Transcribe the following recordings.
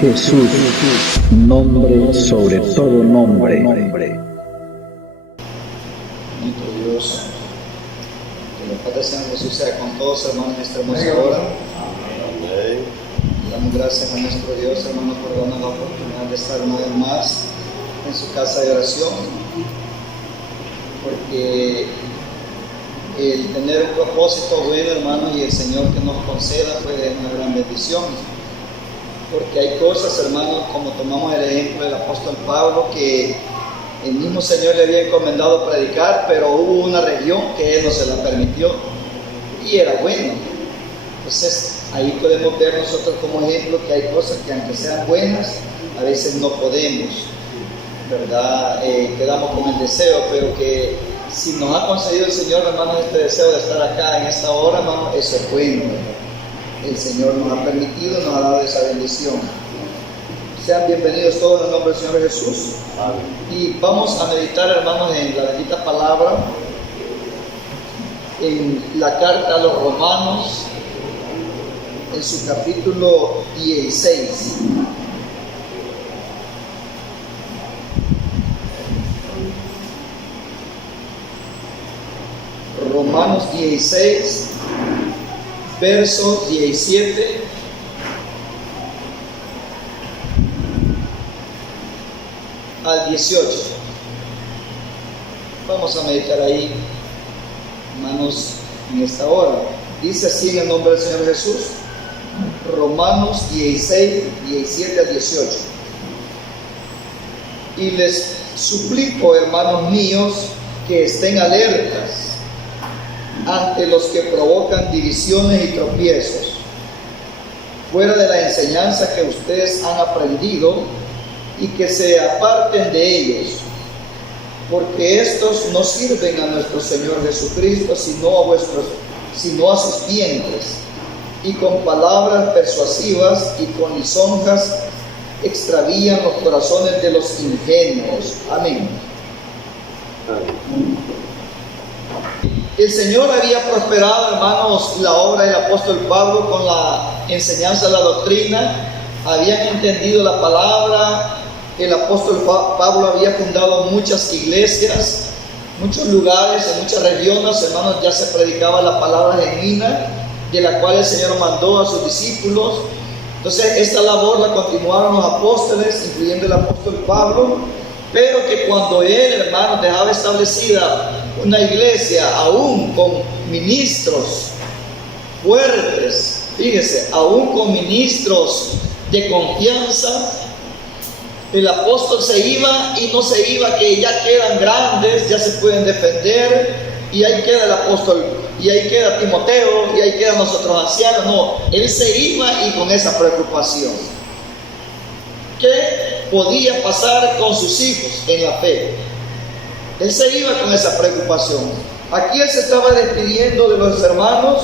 Jesús, nombre sobre todo nombre. Bendito Dios, que la paz del Señor Jesús sea con todos, hermanos, en esta hermosa hora. Damos gracias a nuestro Dios, hermanos, por darnos la oportunidad de estar una vez más en su casa de oración, porque el tener un propósito bueno, hermanos, y el Señor que nos conceda fue una gran bendición. Porque hay cosas, hermanos, como tomamos el ejemplo del apóstol Pablo, que el mismo Señor le había encomendado predicar, pero hubo una región que Él no se la permitió, y era bueno. Entonces, ahí podemos ver nosotros como ejemplo que hay cosas que aunque sean buenas, a veces no podemos, ¿verdad? Quedamos con el deseo, pero que si nos ha concedido el Señor, hermanos, este deseo de estar acá en esta hora, hermanos, eso es bueno, ¿verdad? El Señor nos ha permitido, nos ha dado esa bendición. Sean bienvenidos todos en el nombre del Señor Jesús. Amén. Y vamos a meditar, hermanos, en la bendita palabra, en la carta a los Romanos, en su capítulo 16. Romanos 16, versos 17 al 18. Vamos a meditar ahí, hermanos, en esta hora. Dice así en el nombre del Señor Jesús, Romanos 16, 17 al 18. Y les suplico, hermanos míos, que estén alertas ante los que provocan divisiones y tropiezos, fuera de la enseñanza que ustedes han aprendido, y que se aparten de ellos, porque estos no sirven a nuestro Señor Jesucristo, sino a sus vientres, y con palabras persuasivas y con lisonjas extravían los corazones de los ingenuos. Amén. El Señor había prosperado, hermanos, la obra del apóstol Pablo con la enseñanza de la doctrina. Habían entendido la palabra. El apóstol Pablo había fundado muchas iglesias, muchos lugares, en muchas regiones, hermanos, ya se predicaba la palabra genuina, de la cual el Señor mandó a sus discípulos. Entonces, esta labor la continuaron los apóstoles, incluyendo el apóstol Pablo, pero que cuando él, hermanos, dejaba establecida una iglesia, aún con ministros fuertes, fíjese, aún con ministros de confianza, el apóstol se iba, y no se iba que ya quedan grandes, ya se pueden defender, y ahí queda el apóstol, y ahí queda Timoteo, y ahí quedan nosotros ancianos. No, él se iba y con esa preocupación. ¿Qué podía pasar con sus hijos en la fe? Él se iba con esa preocupación. Aquí él se estaba despidiendo de los hermanos.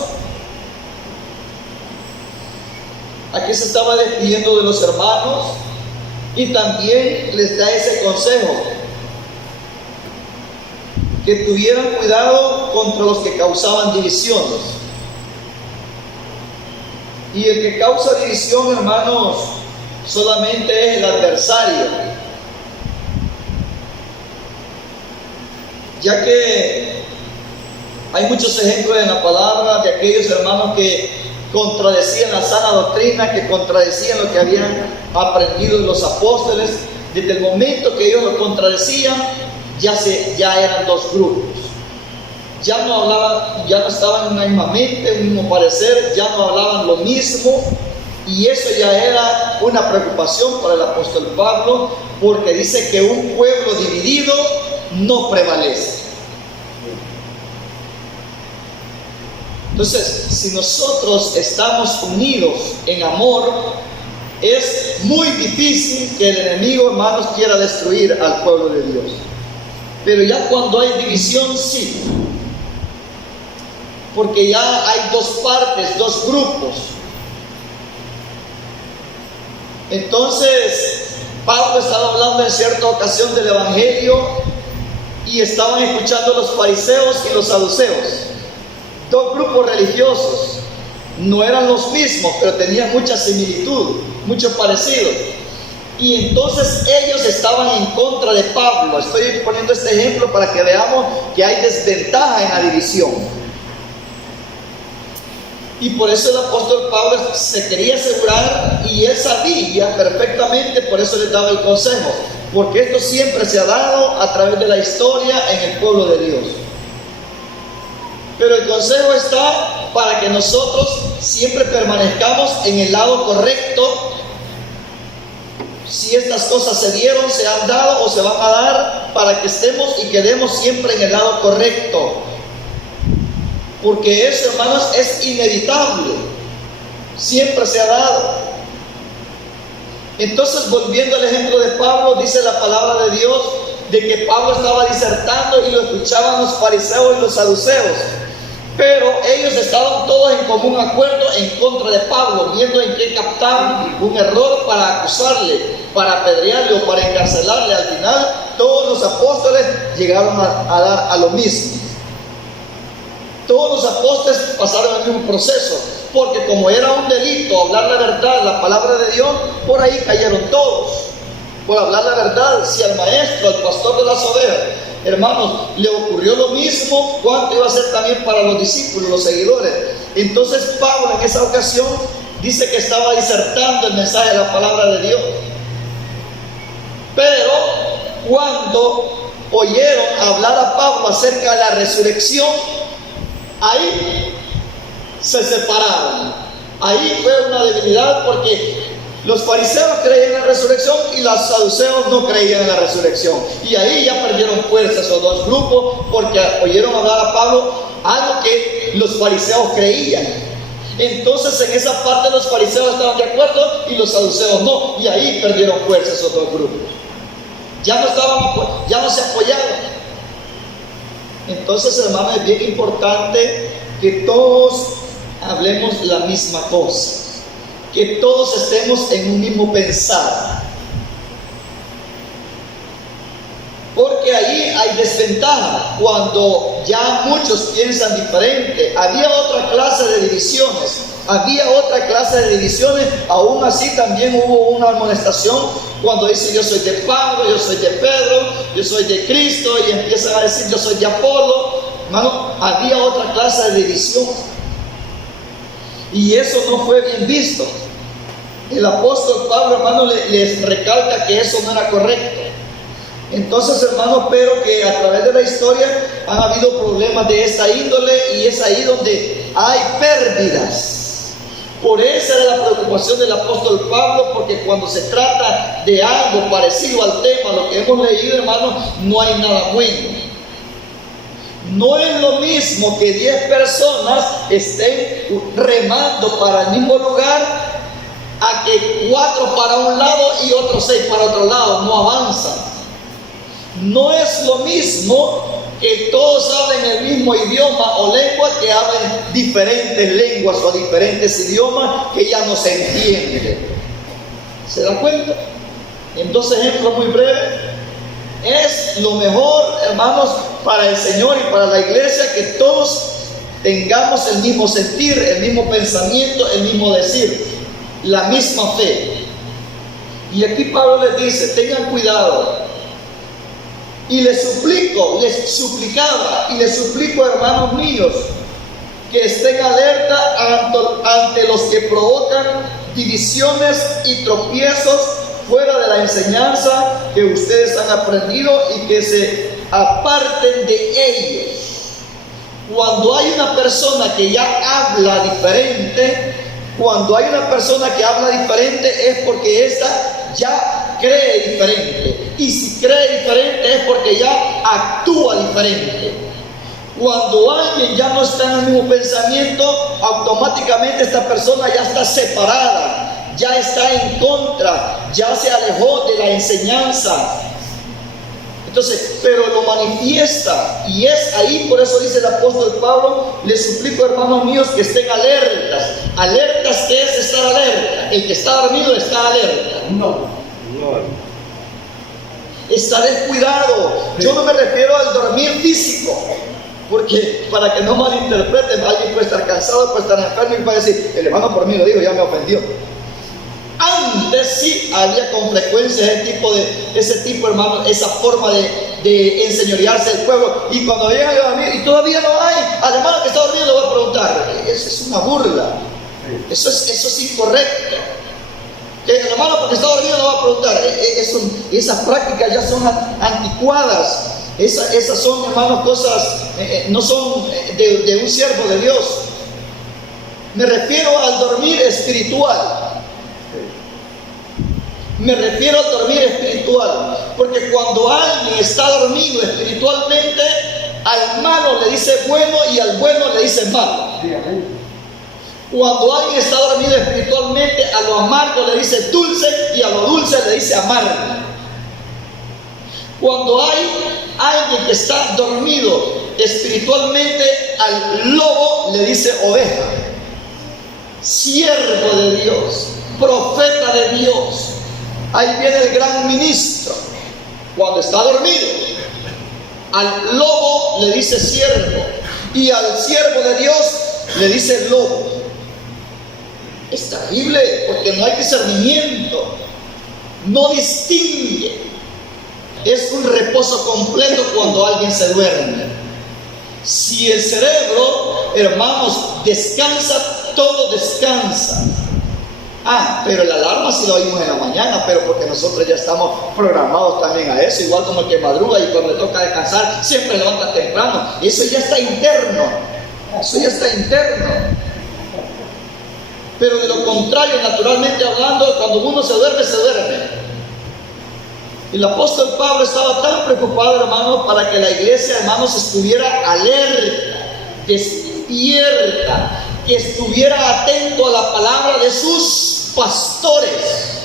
Aquí se estaba despidiendo de los hermanos, y también les da ese consejo, que tuvieran cuidado contra los que causaban divisiones. Y el que causa división, hermanos, solamente es el adversario, ya que hay muchos ejemplos en la palabra de aquellos hermanos que contradecían la sana doctrina, que contradecían lo que habían aprendido de los apóstoles. Desde el momento que ellos lo contradecían, ya eran dos grupos. Ya no hablaban, ya no estaban en una misma mente, un mismo parecer, ya no hablaban lo mismo, y eso ya era una preocupación para el apóstol Pablo, porque dice que un pueblo dividido no prevalece. Entonces, si nosotros estamos unidos en amor, es muy difícil que el enemigo, hermanos, quiera destruir al pueblo de Dios. Pero ya cuando hay división, sí, porque ya hay dos partes, dos grupos. Entonces, Pablo estaba hablando en cierta ocasión del evangelio, y estaban escuchando los fariseos y los saduceos, dos grupos religiosos. no eran los mismos, pero tenían mucha similitud, mucho parecido. Y entonces ellos estaban en contra de Pablo. Estoy poniendo este ejemplo para que veamos que hay desventaja en la división. Y por eso el apóstol Pablo se quería asegurar, y él sabía perfectamente, por eso les daba el consejo, porque esto siempre se ha dado a través de la historia en el pueblo de Dios. Pero el consejo está para que nosotros siempre permanezcamos en el lado correcto. Si estas cosas se dieron, se han dado o se van a dar, para que estemos y quedemos siempre en el lado correcto. Porque eso, hermanos, es inevitable. Siempre se ha dado. Entonces, volviendo al ejemplo de Pablo, dice la palabra de Dios de que Pablo estaba disertando y lo escuchaban los fariseos y los saduceos. Pero ellos estaban todos en común acuerdo en contra de Pablo, viendo en qué captaban un error para acusarle, para apedrearle o para encarcelarle. Al final, todos los apóstoles llegaron a dar a lo mismo. Todos los apóstoles pasaron el mismo proceso, porque como era un delito hablar la verdad, la palabra de Dios, por ahí cayeron todos, por hablar la verdad. Si al maestro, al pastor de las ovejas, hermanos, le ocurrió lo mismo, ¿cuánto iba a ser también para los discípulos, los seguidores? Entonces Pablo en esa ocasión dice que estaba disertando el mensaje de la palabra de Dios. Pero cuando oyeron hablar a Pablo acerca de la resurrección, ahí se separaron. Ahí fue una debilidad, porque los fariseos creían en la resurrección y los saduceos no creían en la resurrección. Y ahí ya perdieron fuerza esos dos grupos, porque oyeron hablar a Pablo algo que los fariseos creían. Entonces en esa parte los fariseos estaban de acuerdo y los saduceos no. Y ahí perdieron fuerza esos dos grupos. Ya no se apoyaron. Entonces, hermanos, es bien importante que todos hablemos la misma cosa, que todos estemos en un mismo pensar, porque ahí hay desventaja cuando ya muchos piensan diferente. Había otra clase de divisiones, aún así también hubo una amonestación cuando dice yo soy de Pablo, yo soy de Pedro, yo soy de Cristo, y empiezan a decir yo soy de Apolo. Hermano, había otra clase de división, y eso no fue bien visto. El apóstol Pablo, hermano, les recalca que eso no era correcto. Entonces, hermanos, pero que a través de la historia han habido problemas de esta índole, y es ahí donde hay pérdidas. Por esa era la preocupación del apóstol Pablo, porque cuando se trata de algo parecido al tema, lo que hemos leído, hermanos, no hay nada bueno. No es lo mismo que 10 personas estén remando para el mismo lugar, a que 4 para un lado y otros 6 para otro lado. No avanzan. No es lo mismo que todos hablen el mismo idioma o lengua, que hablen diferentes lenguas o diferentes idiomas que ya no se entienden. ¿Se da cuenta? En dos ejemplos muy breves, es lo mejor, hermanos, para el Señor y para la iglesia, que todos tengamos el mismo sentir, el mismo pensamiento, el mismo decir, la misma fe. Y aquí Pablo les dice, tengan cuidado. Y les suplicaba, hermanos míos, que estén alerta ante los que provocan divisiones y tropiezos fuera de la enseñanza que ustedes han aprendido, y que se aparten de ellos. Cuando hay una persona que ya habla diferente, es porque esta ya cree diferente. Y si cree diferente es porque ya actúa diferente. Cuando alguien ya no está en el mismo pensamiento, automáticamente esta persona ya está separada, ya está en contra, ya se alejó de la enseñanza. Entonces, pero lo manifiesta, y es ahí, por eso dice el apóstol Pablo, les suplico, hermanos míos, que estén alertas. ¿Alertas qué es estar alerta? El que está dormido está alerta. No. Está descuidado. Yo no me refiero al dormir físico, Porque para que no malinterpreten, alguien puede estar cansado, puede estar enfermo y puede decir, el hermano por mí lo dijo, ya me ofendió. Antes sí había con frecuencia ese tipo, hermano, esa forma de enseñorearse del pueblo. Y cuando llegan a dormir, y todavía no hay, al hermano que está dormido le voy a preguntar. Eso es una burla. Eso es incorrecto. Que el hermano porque está dormido le va a preguntar. Esas prácticas ya son anticuadas. Esas son, hermanos, cosas, no son de un siervo de Dios. Me refiero al dormir espiritual. Me refiero al dormir espiritual, porque cuando alguien está dormido espiritualmente, al malo le dice bueno y al bueno le dice malo. Cuando alguien está dormido espiritualmente, a lo amargo le dice dulce y a lo dulce le dice amargo. Cuando hay alguien que está dormido espiritualmente, al lobo le dice oveja. Siervo de Dios, profeta de Dios. Ahí viene el gran ministro. Cuando está dormido, al lobo le dice siervo y al siervo de Dios le dice lobo. Es terrible porque no hay discernimiento, no distingue. Es un reposo completo cuando alguien se duerme. Si el cerebro, hermanos, descansa, todo descansa. Pero la alarma sí la oímos en la mañana, pero porque nosotros ya estamos programados también a eso, igual como el que madruga y cuando le toca descansar siempre levanta temprano. Eso ya está interno, eso ya está interno. Pero de lo contrario, naturalmente hablando, cuando uno se duerme, se duerme. El apóstol Pablo estaba tan preocupado, hermanos, para que la iglesia, hermanos, estuviera alerta, despierta, que estuviera atento a la palabra de sus pastores.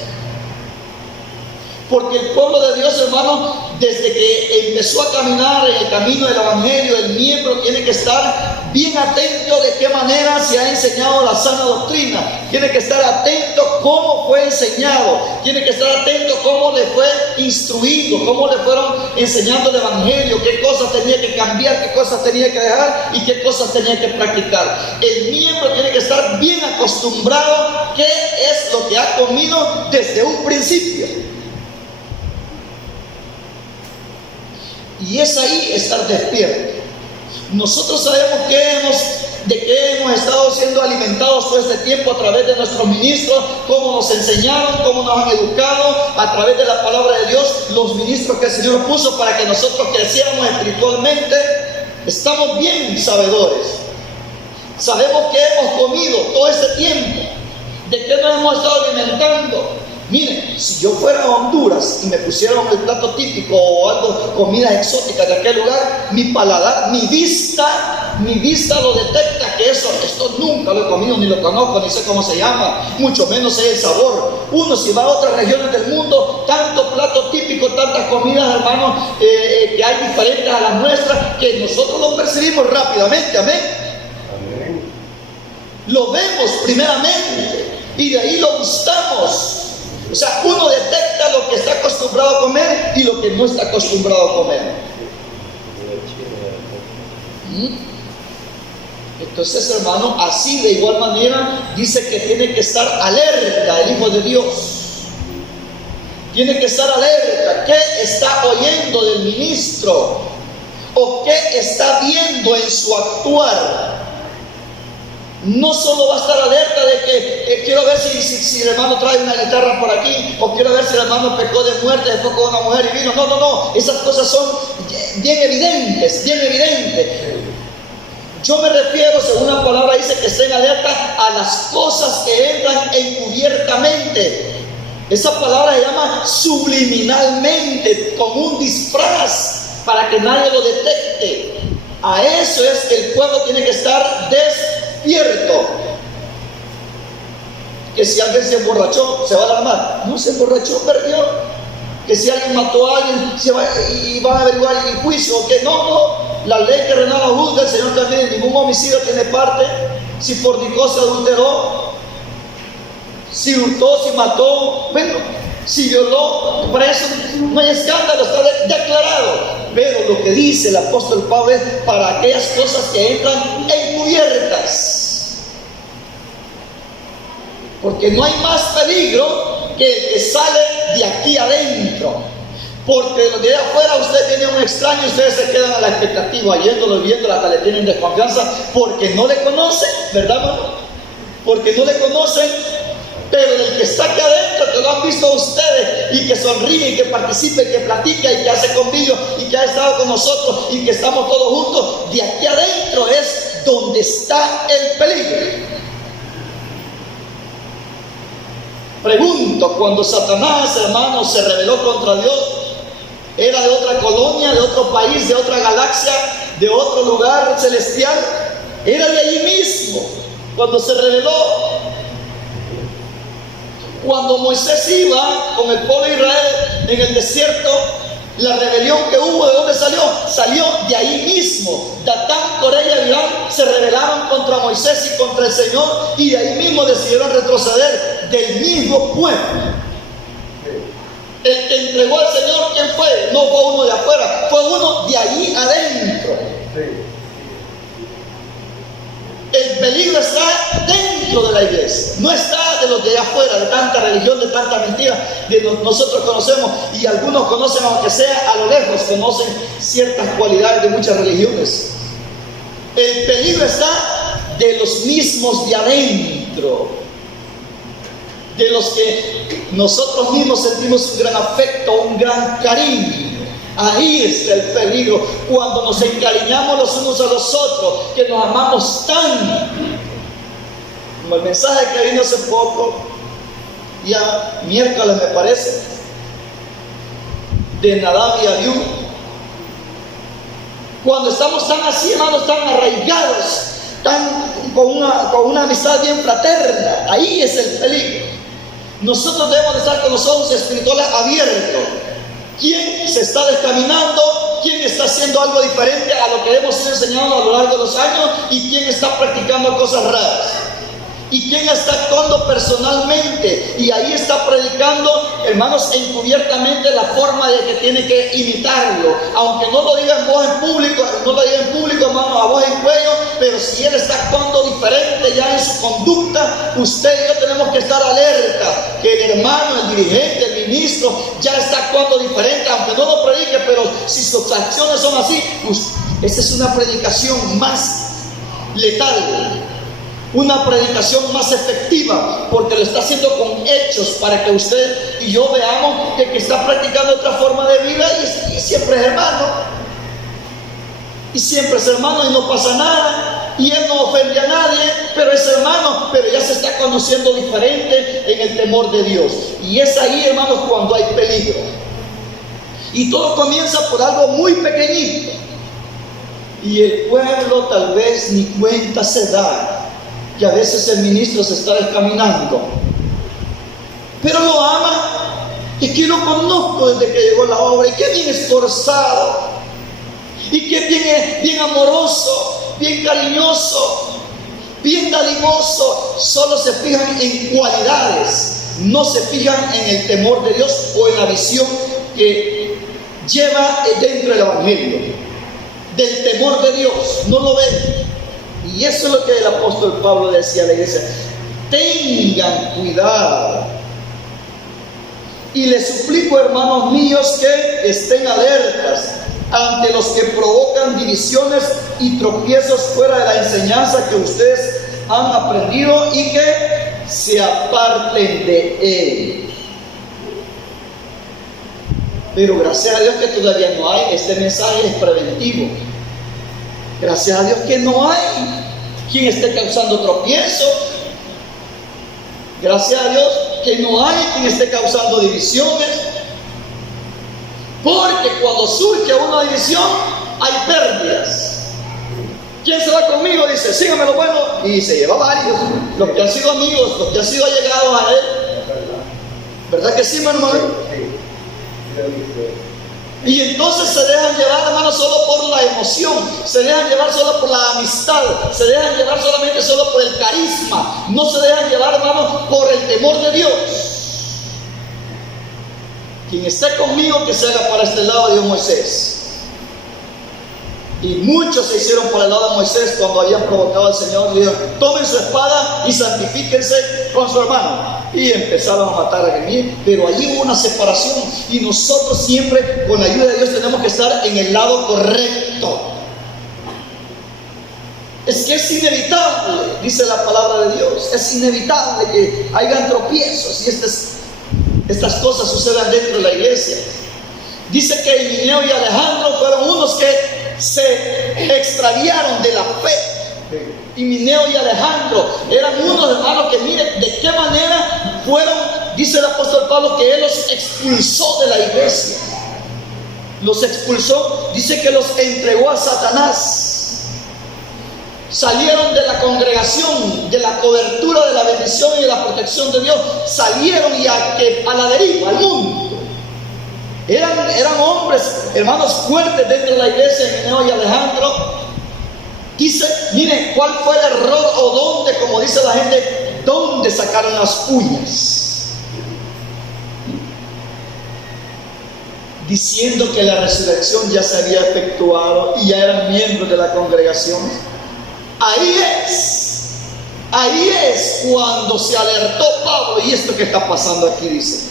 Porque el pueblo de Dios, hermano, desde que empezó a caminar en el camino del evangelio, el miembro tiene que estar bien atento de qué manera se ha enseñado la sana doctrina. Tiene que estar atento cómo fue enseñado. Tiene que estar atento cómo le fue instruido, cómo le fueron enseñando el evangelio, qué cosas tenía que cambiar, qué cosas tenía que dejar y qué cosas tenía que practicar. El miembro tiene que estar bien acostumbrado a qué es lo que ha comido desde un principio. Y es ahí estar despierto. Nosotros sabemos de qué hemos estado siendo alimentados todo este tiempo a través de nuestros ministros, cómo nos enseñaron, cómo nos han educado a través de la palabra de Dios, los ministros que el Señor puso para que nosotros creciéramos espiritualmente. Estamos bien sabedores. Sabemos qué hemos comido todo este tiempo, de qué nos hemos estado alimentando. Miren, si yo fuera a Honduras y me pusieran el plato típico o algo, comidas exóticas de aquel lugar, mi paladar, mi vista lo detecta que esto nunca lo he comido, ni lo conozco, ni sé cómo se llama, mucho menos sé el sabor. Uno si va a otras regiones del mundo, tanto plato típico, tantas comidas, hermanos, que hay diferentes a las nuestras, que nosotros lo percibimos rápidamente, amén. Lo vemos primeramente y de ahí lo gustamos. O sea, uno detecta lo que está acostumbrado a comer y lo que no está acostumbrado a comer. Entonces, hermano, así de igual manera dice que tiene que estar alerta el Hijo de Dios. Tiene que estar alerta. ¿Qué está oyendo del ministro? ¿O qué está viendo en su actuar? No solo va a estar alerta de que quiero ver si el hermano trae una guitarra por aquí, o quiero ver si el hermano pecó de muerte, se fue con una mujer y vino. No. Esas cosas son bien evidentes, Yo me refiero, según la palabra dice, que estén alerta a las cosas que entran encubiertamente. Esa palabra se llama subliminalmente, como un disfraz, para que nadie lo detecte. A eso es que el pueblo tiene que estar despierto. Que si alguien se emborrachó, se va a alarmar. No se emborrachó, perdió. Que si alguien mató a alguien, y van a averiguar el juicio, o que no. La ley terrenal no juzga, el Señor también, ningún homicidio tiene parte. Si fornicó, se adulteró. Si hurtó, si mató, bueno, si violó, para eso no hay escándalo, está declarado. Pero lo que dice el apóstol Pablo es para aquellas cosas que entran encubiertas. Porque no hay más peligro que el que sale de aquí adentro. Porque los de allá afuera, usted tiene un extraño y ustedes se quedan a la expectativa, yéndolo, viéndolo, hasta le tienen desconfianza porque no le conocen, ¿verdad, hermano? Porque no le conocen. Pero el que está aquí adentro, que lo han visto ustedes y que sonríe y que participa y que platica y que hace convivio y que ha estado con nosotros y que estamos todos juntos, de aquí adentro es donde está el peligro. Pregunto, cuando Satanás, hermanos, se rebeló contra Dios, ¿era de otra colonia, de otro país, de otra galaxia, de otro lugar celestial? Era de allí mismo, cuando se rebeló. Cuando Moisés iba con el pueblo de Israel en el desierto, la rebelión que hubo, ¿de dónde salió? Salió de ahí mismo. Datán, Coré y Abiram se rebelaron contra Moisés y contra el Señor, y de ahí mismo decidieron retroceder del mismo pueblo. El que entregó al Señor, ¿quién fue? No fue uno de afuera, fue uno de allí adentro. El peligro está dentro de la iglesia, no está de los de allá afuera, de tanta religión, de tanta mentira, nosotros conocemos, y algunos conocen, aunque sea a lo lejos, conocen ciertas cualidades de muchas religiones. El peligro está de los mismos de adentro, de los que nosotros mismos sentimos un gran afecto, un gran cariño. Ahí está el peligro, cuando nos encariñamos los unos a los otros, que nos amamos tanto. Como el mensaje que vino hace poco, ya miércoles me parece, de Nadab y Abiú. Cuando estamos tan así, hermanos, tan arraigados, con una amistad bien fraterna, ahí es el peligro. Nosotros debemos de estar con los ojos espirituales abiertos. ¿Quién se está descaminando? ¿Quién está haciendo algo diferente a lo que hemos sido enseñados a lo largo de los años? ¿Y quién está practicando cosas raras? ¿Y quién está actuando personalmente? Y ahí está predicando, hermanos, encubiertamente la forma de que tiene que imitarlo. Aunque no lo diga en voz en público, no lo diga en público, hermano, a voz en cuello, pero si él está actuando diferente ya en su conducta, usted y yo tenemos que estar alerta que el hermano, el dirigente, el ministro, ya está actuando diferente, aunque no lo predique, pero si sus acciones son así, pues esa es una predicación más letal. Una predicación más efectiva, porque lo está haciendo con hechos para que usted y yo veamos que está practicando otra forma de vida y siempre es hermano. Y siempre es hermano y no pasa nada. Y él no ofende a nadie, pero es hermano, pero ya se está conociendo diferente en el temor de Dios. Y es ahí, hermanos, cuando hay peligro. Y todo comienza por algo muy pequeñito. Y el pueblo tal vez ni cuenta se da que a veces el ministro se está descaminando, pero lo ama, y que lo conozco desde que llegó la obra, y que bien esforzado, y que bien amoroso, bien cariñoso, bien dadivoso. Solo se fijan en cualidades, no se fijan en el temor de Dios o en la visión que lleva dentro del evangelio, del temor de Dios, no lo ven. Y eso es lo que el apóstol Pablo decía a la iglesia: tengan cuidado. Y les suplico, hermanos míos, que estén alertas ante los que provocan divisiones y tropiezos fuera de la enseñanza que ustedes han aprendido, y que se aparten de él. Pero gracias a Dios que todavía no hay. Este mensaje es preventivo. Gracias a Dios que no hay quien esté causando tropiezo. Gracias a Dios que no hay quien esté causando divisiones. Porque cuando surge una división, hay pérdidas. ¿Quién se va conmigo? Dice, sígame lo bueno. Y se lleva varios. Los que han sido amigos, los que han sido allegados a él. ¿Verdad que sí, hermano? Y entonces se dejan llevar, hermanos, solo por la emoción, se dejan llevar solo por la amistad, se dejan llevar solamente solo por el carisma, no se dejan llevar, hermanos, por el temor de Dios. Quien esté conmigo, que se haga para este lado, dijo Moisés. Y muchos se hicieron por el lado de Moisés cuando habían provocado al Señor. Y dijeron: tomen su espada y santifíquense con su hermano. Y empezaron a matar a Gemir. Pero allí hubo una separación. Y nosotros siempre, con la ayuda de Dios, tenemos que estar en el lado correcto. Es que es inevitable, dice la palabra de Dios, es inevitable que hayan tropiezos y estas cosas sucedan dentro de la iglesia. Dice que Himeneo y Alejandro fueron unos que se extraviaron de la fe. Himeneo y Alejandro eran unos hermanos que, miren de qué manera fueron, dice el apóstol Pablo, que él los expulsó de la iglesia. Los expulsó, dice que los entregó a Satanás. Salieron de la congregación, de la cobertura de la bendición y de la protección de Dios. Salieron y a la deriva, al mundo. Eran hombres, hermanos, fuertes dentro de la iglesia, Himeneo y Alejandro. Dice, miren, ¿cuál fue el error o dónde, como dice la gente, dónde sacaron las uñas? Diciendo que la resurrección ya se había efectuado y ya eran miembros de la congregación. Ahí es cuando se alertó Pablo, y esto que está pasando aquí, dice: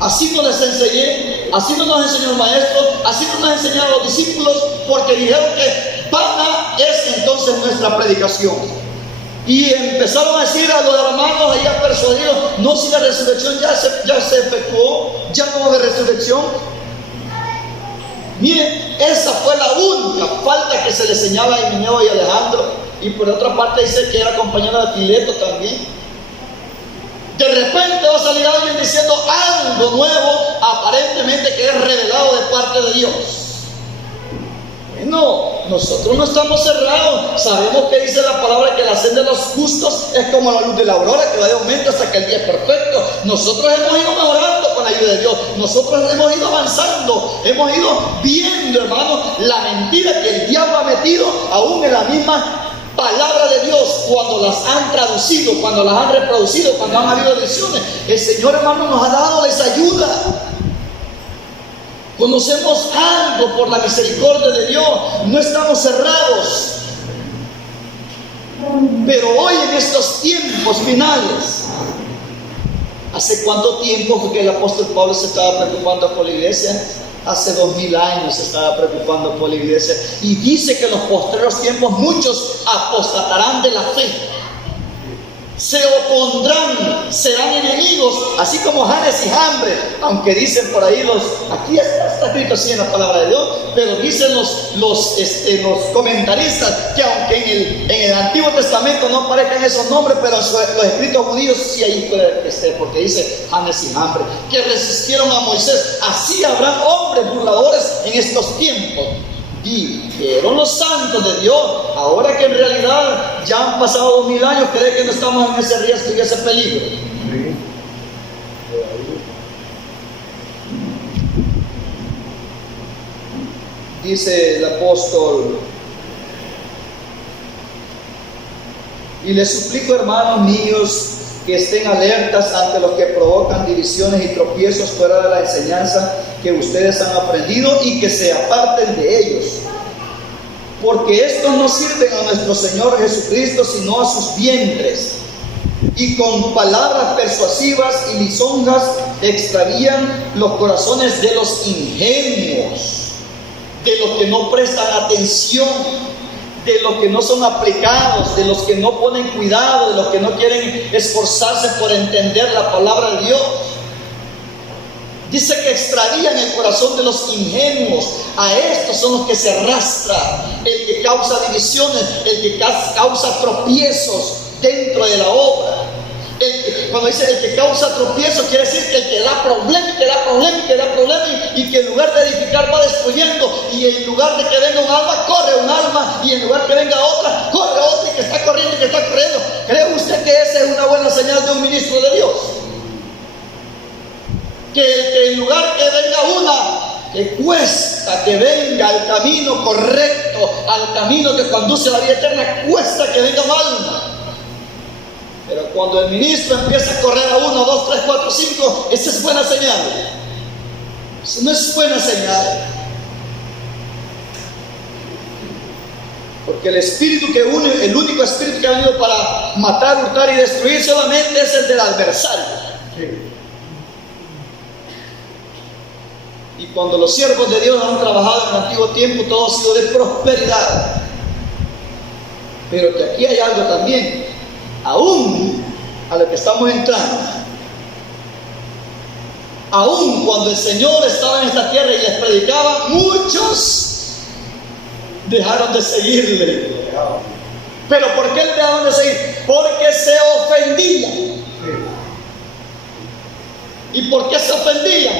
así no les enseñé, así no nos enseñó el maestro, así no nos enseñaron los discípulos, porque dijeron que vana es entonces nuestra predicación. Y empezaron a decir a los hermanos allá persuadidos: no, si la resurrección ya se efectuó, ya no va a haber resurrección. Miren, esa fue la única falta que se le señala a Himeneo y Alejandro. Y por otra parte dice que era compañero de Fileto también. De repente va a salir alguien diciendo algo nuevo, aparentemente que es revelado de parte de Dios. No, nosotros no estamos cerrados. Sabemos que dice la palabra que la senda de los justos es como la luz de la aurora, que va de aumento hasta que el día es perfecto. Nosotros hemos ido mejorando con la ayuda de Dios. Nosotros hemos ido avanzando. Hemos ido viendo, hermanos, la mentira que el diablo ha metido aún en la misma palabra de Dios, cuando las han traducido, cuando las han reproducido, cuando han habido ediciones. El Señor, hermano, nos ha dado esa ayuda. Conocemos algo por la misericordia de Dios. No estamos cerrados. Pero hoy, en estos tiempos finales, ¿hace cuánto tiempo fue que el apóstol Pablo se estaba preocupando por la iglesia? Hace 2000 años se estaba preocupando por la iglesia. Y dice que en los postreros tiempos muchos apostatarán de la fe, se opondrán, serán enemigos, así como Janes y Jambres. Aunque dicen por ahí aquí está escrito así en la palabra de Dios, pero dicen los comentaristas que aunque en el Antiguo Testamento no aparezcan esos nombres, pero los escritos judíos sí ahí puede ser, porque dice Janes y Jambres, que resistieron a Moisés. Así habrán hombres burladores en estos tiempos. Dijeron los santos de Dios, ahora que en realidad ya han pasado 2000 años, ¿cree que no estamos en ese riesgo y ese peligro? Dice el apóstol: y les suplico, hermanos míos, que estén alertas ante los que provocan divisiones y tropiezos fuera de la enseñanza que ustedes han aprendido, y que se aparten de ellos, porque estos no sirven a nuestro Señor Jesucristo, sino a sus vientres, y con palabras persuasivas y lisonjas extravían los corazones de los ingenuos, de los que no prestan atención, de los que no son aplicados, de los que no ponen cuidado, de los que no quieren esforzarse por entender la palabra de Dios. Dice que extravían el corazón de los ingenuos. A estos son los que se arrastra, el que causa divisiones, el que causa tropiezos dentro de la obra. Cuando dice el que causa tropiezos, quiere decir que el que da problema y que da problema y que da problema, y que en lugar de edificar va destruyendo, y en lugar de que venga un alma, corre un alma, y en lugar que venga otra, corre otra, y que está corriendo y que está corriendo. ¿Cree usted que esa es una buena señal de un ministro de Dios? Que en lugar que venga una, que cuesta que venga al camino correcto, al camino que conduce a la vida eterna, cuesta que venga un alma. Pero cuando el ministro empieza a correr a 1, 2, 3, 4, 5, esa es buena señal. Eso no es buena señal. Porque el espíritu que une, el único espíritu que ha venido para matar, hurtar y destruir solamente es el del adversario. Y cuando los siervos de Dios han trabajado en el antiguo tiempo, todo ha sido de prosperidad. Pero que aquí hay algo también, aún a lo que estamos entrando. Aún cuando el Señor estaba en esta tierra y les predicaba, muchos dejaron de seguirle. ¿Pero por qué le dejaron de seguir? Porque se ofendían. ¿Y por qué se ofendían?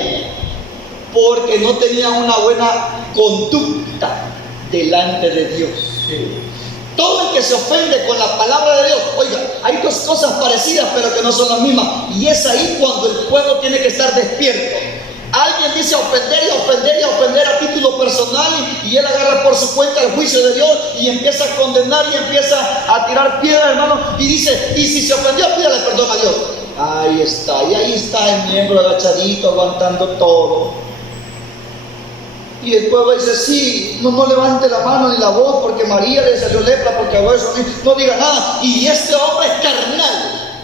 Porque no tenían una buena conducta delante de Dios. Todo el que se ofende con la palabra de Dios, oiga, hay dos cosas parecidas pero que no son las mismas, y es ahí cuando el pueblo tiene que estar despierto. Alguien dice ofender y ofender y ofender a título personal, y él agarra por su cuenta el juicio de Dios y empieza a condenar y empieza a tirar piedras, hermano, y dice, y si se ofendió, pídale perdón a Dios. Ahí está, y ahí está el miembro agachadito aguantando todo. Y el pueblo dice, sí, no levante la mano ni la voz porque María le salió lepra, porque hago eso, no diga nada. Y este hombre es carnal.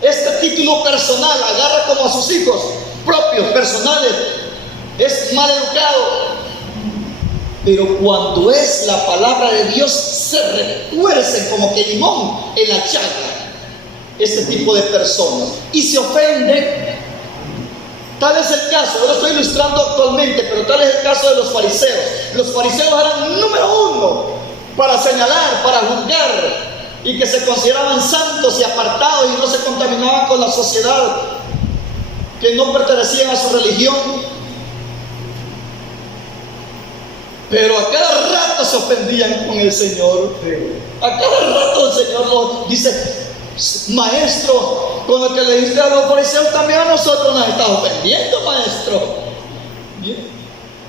Este título personal agarra como a sus hijos propios, personales. Es mal educado. Pero cuando es la palabra de Dios, se retuercen como que limón en la chaga. Este tipo de personas. Y se ofenden. Tal es el caso, yo lo estoy ilustrando actualmente, pero tal es el caso de los fariseos. Los fariseos eran número uno para señalar, para juzgar, y que se consideraban santos y apartados y no se contaminaban con la sociedad, que no pertenecían a su religión. Pero a cada rato se ofendían con el Señor. A cada rato el Señor nos dice, maestro, con lo que le diste a los fariseos, también a nosotros nos está ofendiendo, maestro. Bien.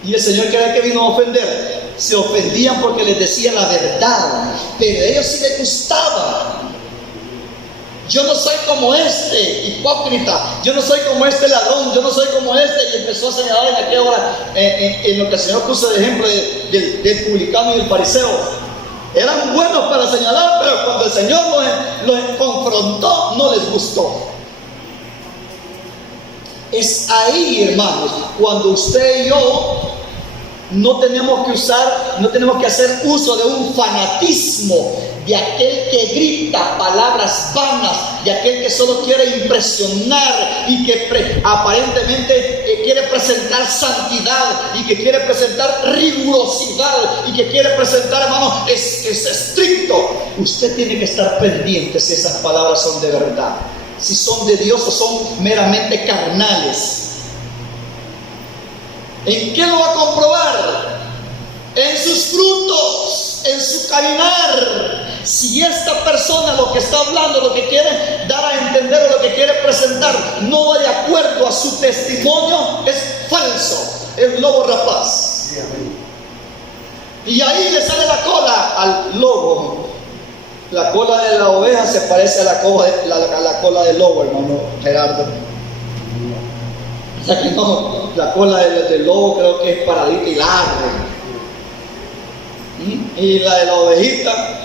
Y el Señor cree que vino a ofender. Se ofendían porque les decía la verdad, pero a ellos sí les gustaba. Yo no soy como este hipócrita, yo no soy como este ladrón, yo no soy como este. Y empezó a señalar en aquella hora, en lo que el Señor puso de ejemplo del publicano y del fariseo. Eran buenos para señalar, pero cuando el Señor los confrontó, no les gustó. Es ahí, hermanos, cuando usted y yo no tenemos que hacer uso de un fanatismo, de aquel que grita palabras vanas, de aquel que solo quiere impresionar y que aparentemente quiere presentar santidad y que quiere presentar rigurosidad y que quiere presentar, hermano, es estricto. Usted tiene que estar pendiente si esas palabras son de verdad, si son de Dios o son meramente carnales. ¿En qué lo va a comprobar? En sus frutos, en su caminar. Si esta persona lo que está hablando, lo que quiere dar a entender o lo que quiere presentar no va de acuerdo a su testimonio, es falso, es lobo rapaz. Y ahí le sale la cola al lobo. La cola de la oveja se parece a la cola del lobo, hermano Gerardo. O sea que no, la cola del lobo creo que es paradita y larga. Y la de la ovejita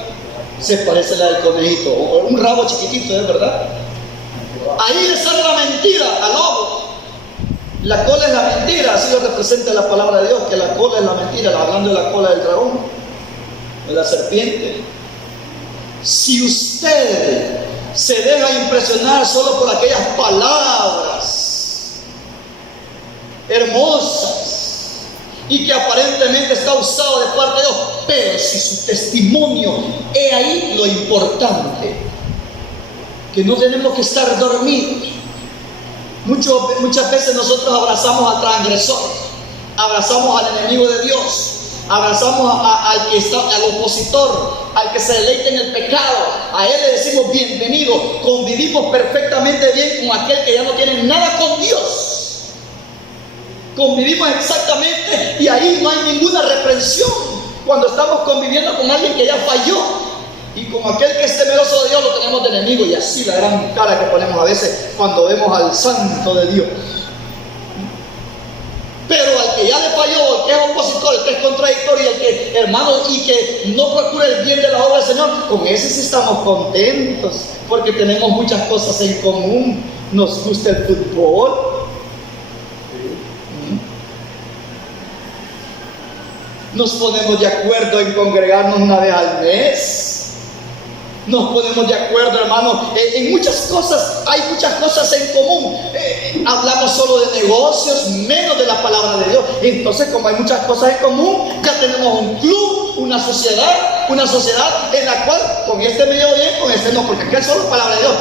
se parece a la del conejito, un rabo chiquitito, ¿es verdad? Ahí le sale la mentira al lobo. La cola es la mentira, así lo representa la palabra de Dios, que la cola es la mentira, hablando de la cola del dragón, de la serpiente. Si usted se deja impresionar solo por aquellas palabras hermosas y que aparentemente está usado de parte de Dios, pero si su testimonio, he ahí lo importante, que no tenemos que estar dormidos. Muchas veces nosotros abrazamos al transgresor, abrazamos al enemigo de Dios, abrazamos al opositor, al que se deleita en el pecado. A él le decimos bienvenido, convivimos perfectamente bien con aquel que ya no tiene nada con Dios. Convivimos exactamente y ahí no hay ninguna reprensión cuando estamos conviviendo con alguien que ya falló. Y con aquel que es temeroso de Dios lo tenemos de enemigo, y así la gran cara que ponemos a veces cuando vemos al santo de Dios. Pero al que ya le falló, al que es opositor, el que es contradictorio, el que, hermano, y que no procura el bien de la obra del Señor, con ese sí estamos contentos, porque tenemos muchas cosas en común. Nos gusta el fútbol. Nos ponemos de acuerdo en congregarnos una vez al mes. Nos ponemos de acuerdo, hermano, en muchas cosas. Hay muchas cosas en común. Hablamos solo de negocios, menos de la palabra de Dios. Entonces, como hay muchas cosas en común, ya tenemos un club, una sociedad en la cual con este me llevo bien, con este no, porque aquí es solo palabra de Dios.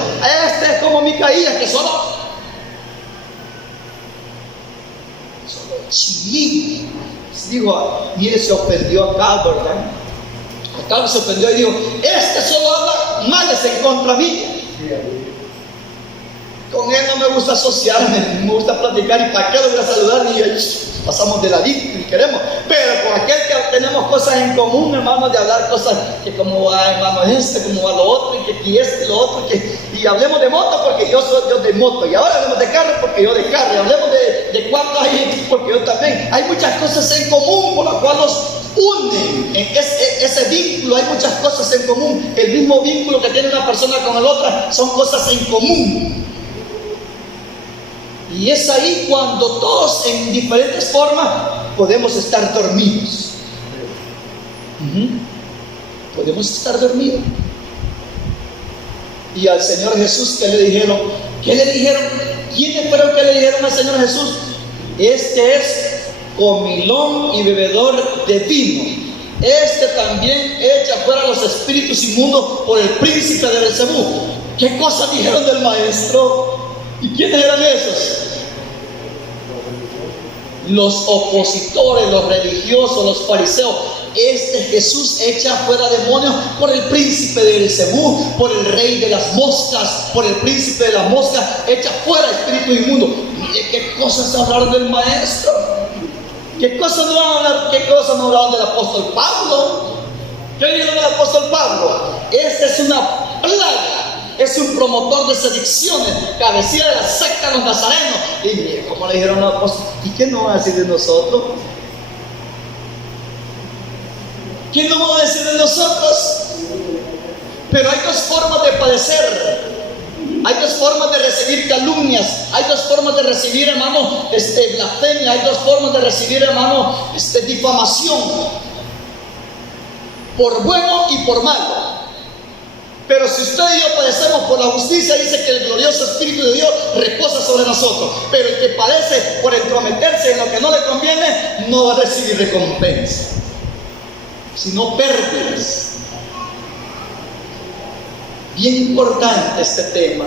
Este es como Micaías, que solo chilín. Digo, mire, se ofendió acá, ¿verdad? Acá se ofendió y dijo, este solo habla males en contra mía. Con él no me gusta asociarme, me gusta platicar, y para qué lo voy a saludar, y pasamos de ladito y queremos. Pero con aquel que tenemos cosas en común, hermano, de hablar cosas que como va, hermano, como va lo otro, y que este, lo otro, y hablemos de moto porque yo soy de moto, y ahora hablemos de carro porque yo de carro, y hablemos de cuánto hay porque yo también. Hay muchas cosas en común por las cuales nos unen en ese vínculo. Hay muchas cosas en común. El mismo vínculo que tiene una persona con la otra son cosas en común. Y es ahí cuando todos en diferentes formas podemos estar dormidos. Podemos estar dormidos. Y al Señor Jesús, ¿qué le dijeron? ¿Qué le dijeron? ¿Quiénes fueron que le dijeron al Señor Jesús? Este es comilón y bebedor de vino. Este también echa fuera los espíritus inmundos por el príncipe de Beelzebú. ¿Qué cosas dijeron del maestro? ¿Y quiénes eran esos? Los opositores, los religiosos, los fariseos. Este Jesús echa fuera demonios por el príncipe de Beelzebú, por el rey de las moscas, por el príncipe de las moscas, echa fuera espíritu inmundo. Mire qué cosas hablaron del maestro. ¿Qué cosas no hablaron? ¿Qué cosas no hablaron del apóstol Pablo? ¿Qué dijeron del apóstol Pablo? Esta es una plaga. Es un promotor de sedicciones, cabecilla de la secta de los nazarenos. Y mire cómo le dijeron al apóstol, ¿y qué no va a decir de nosotros? ¿Quién no va a decir de nosotros? Pero hay dos formas de padecer. Hay dos formas de recibir calumnias. Hay dos formas de recibir, hermano, blasfemia. Hay dos formas de recibir, hermano, difamación. Por bueno y por malo. Pero si usted y yo padecemos por la justicia, dice que el glorioso Espíritu de Dios reposa sobre nosotros. Pero el que padece por entrometerse en lo que no le conviene, no va a recibir recompensa, sino pérdidas. Bien importante este tema,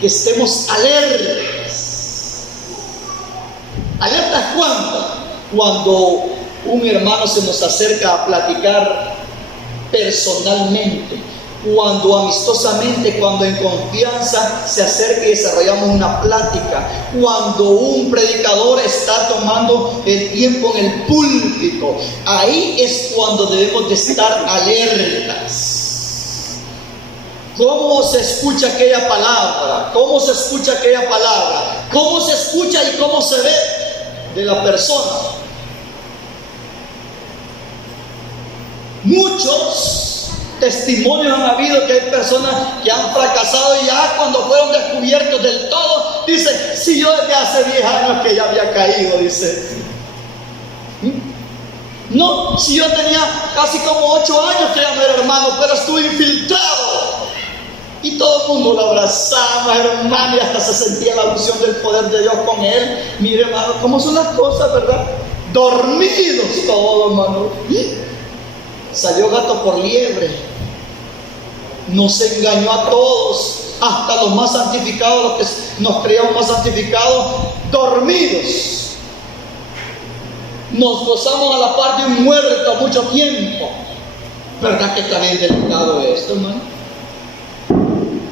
que estemos alertas. ¿Alertas cuándo? Cuando un hermano se nos acerca a platicar personalmente, cuando amistosamente, cuando en confianza se acerca y desarrollamos una plática, cuando un predicador está tomando el tiempo en el púlpito, ahí es cuando debemos de estar alertas. ¿Cómo se escucha aquella palabra? ¿Cómo se escucha aquella palabra? ¿Cómo se escucha y cómo se ve de la persona? Muchos testimonios han habido que hay personas que han fracasado y ya cuando fueron descubiertos del todo, dice, si yo desde hace 10 años que ya había caído, dice. No, si yo tenía casi como 8 años que ya no era hermano, pero estuve infiltrado. Y todo el mundo lo abrazaba, hermano, y hasta se sentía la unción del poder de Dios con él. Mire, hermano, cómo son las cosas, ¿verdad? Dormidos todos, hermano. Salió gato por liebre. Nos engañó a todos, hasta los más santificados, los que nos creíamos más santificados, dormidos. Nos gozamos a la par de un muerto mucho tiempo. ¿Verdad que está bien delicado esto, hermano?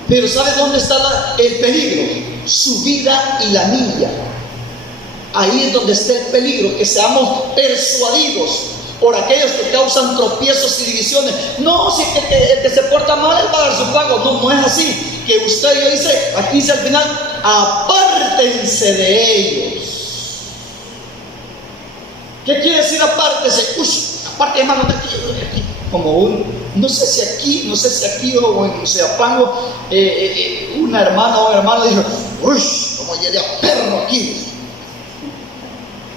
Pero ¿sabe dónde está el peligro? Su vida y la mía. Ahí es donde está el peligro, que seamos persuadidos por aquellos que causan tropiezos y divisiones. No, si el que se porta mal, él va a dar su pago. No, no es así. Que usted y yo dice, aquí dice al final, apártense de ellos. ¿Qué quiere decir apártese? Uy, aparte hermano de aquí, como no sé si aquí o en Soyapango, una hermana o un hermano dijo, uy, como llegué a perro aquí.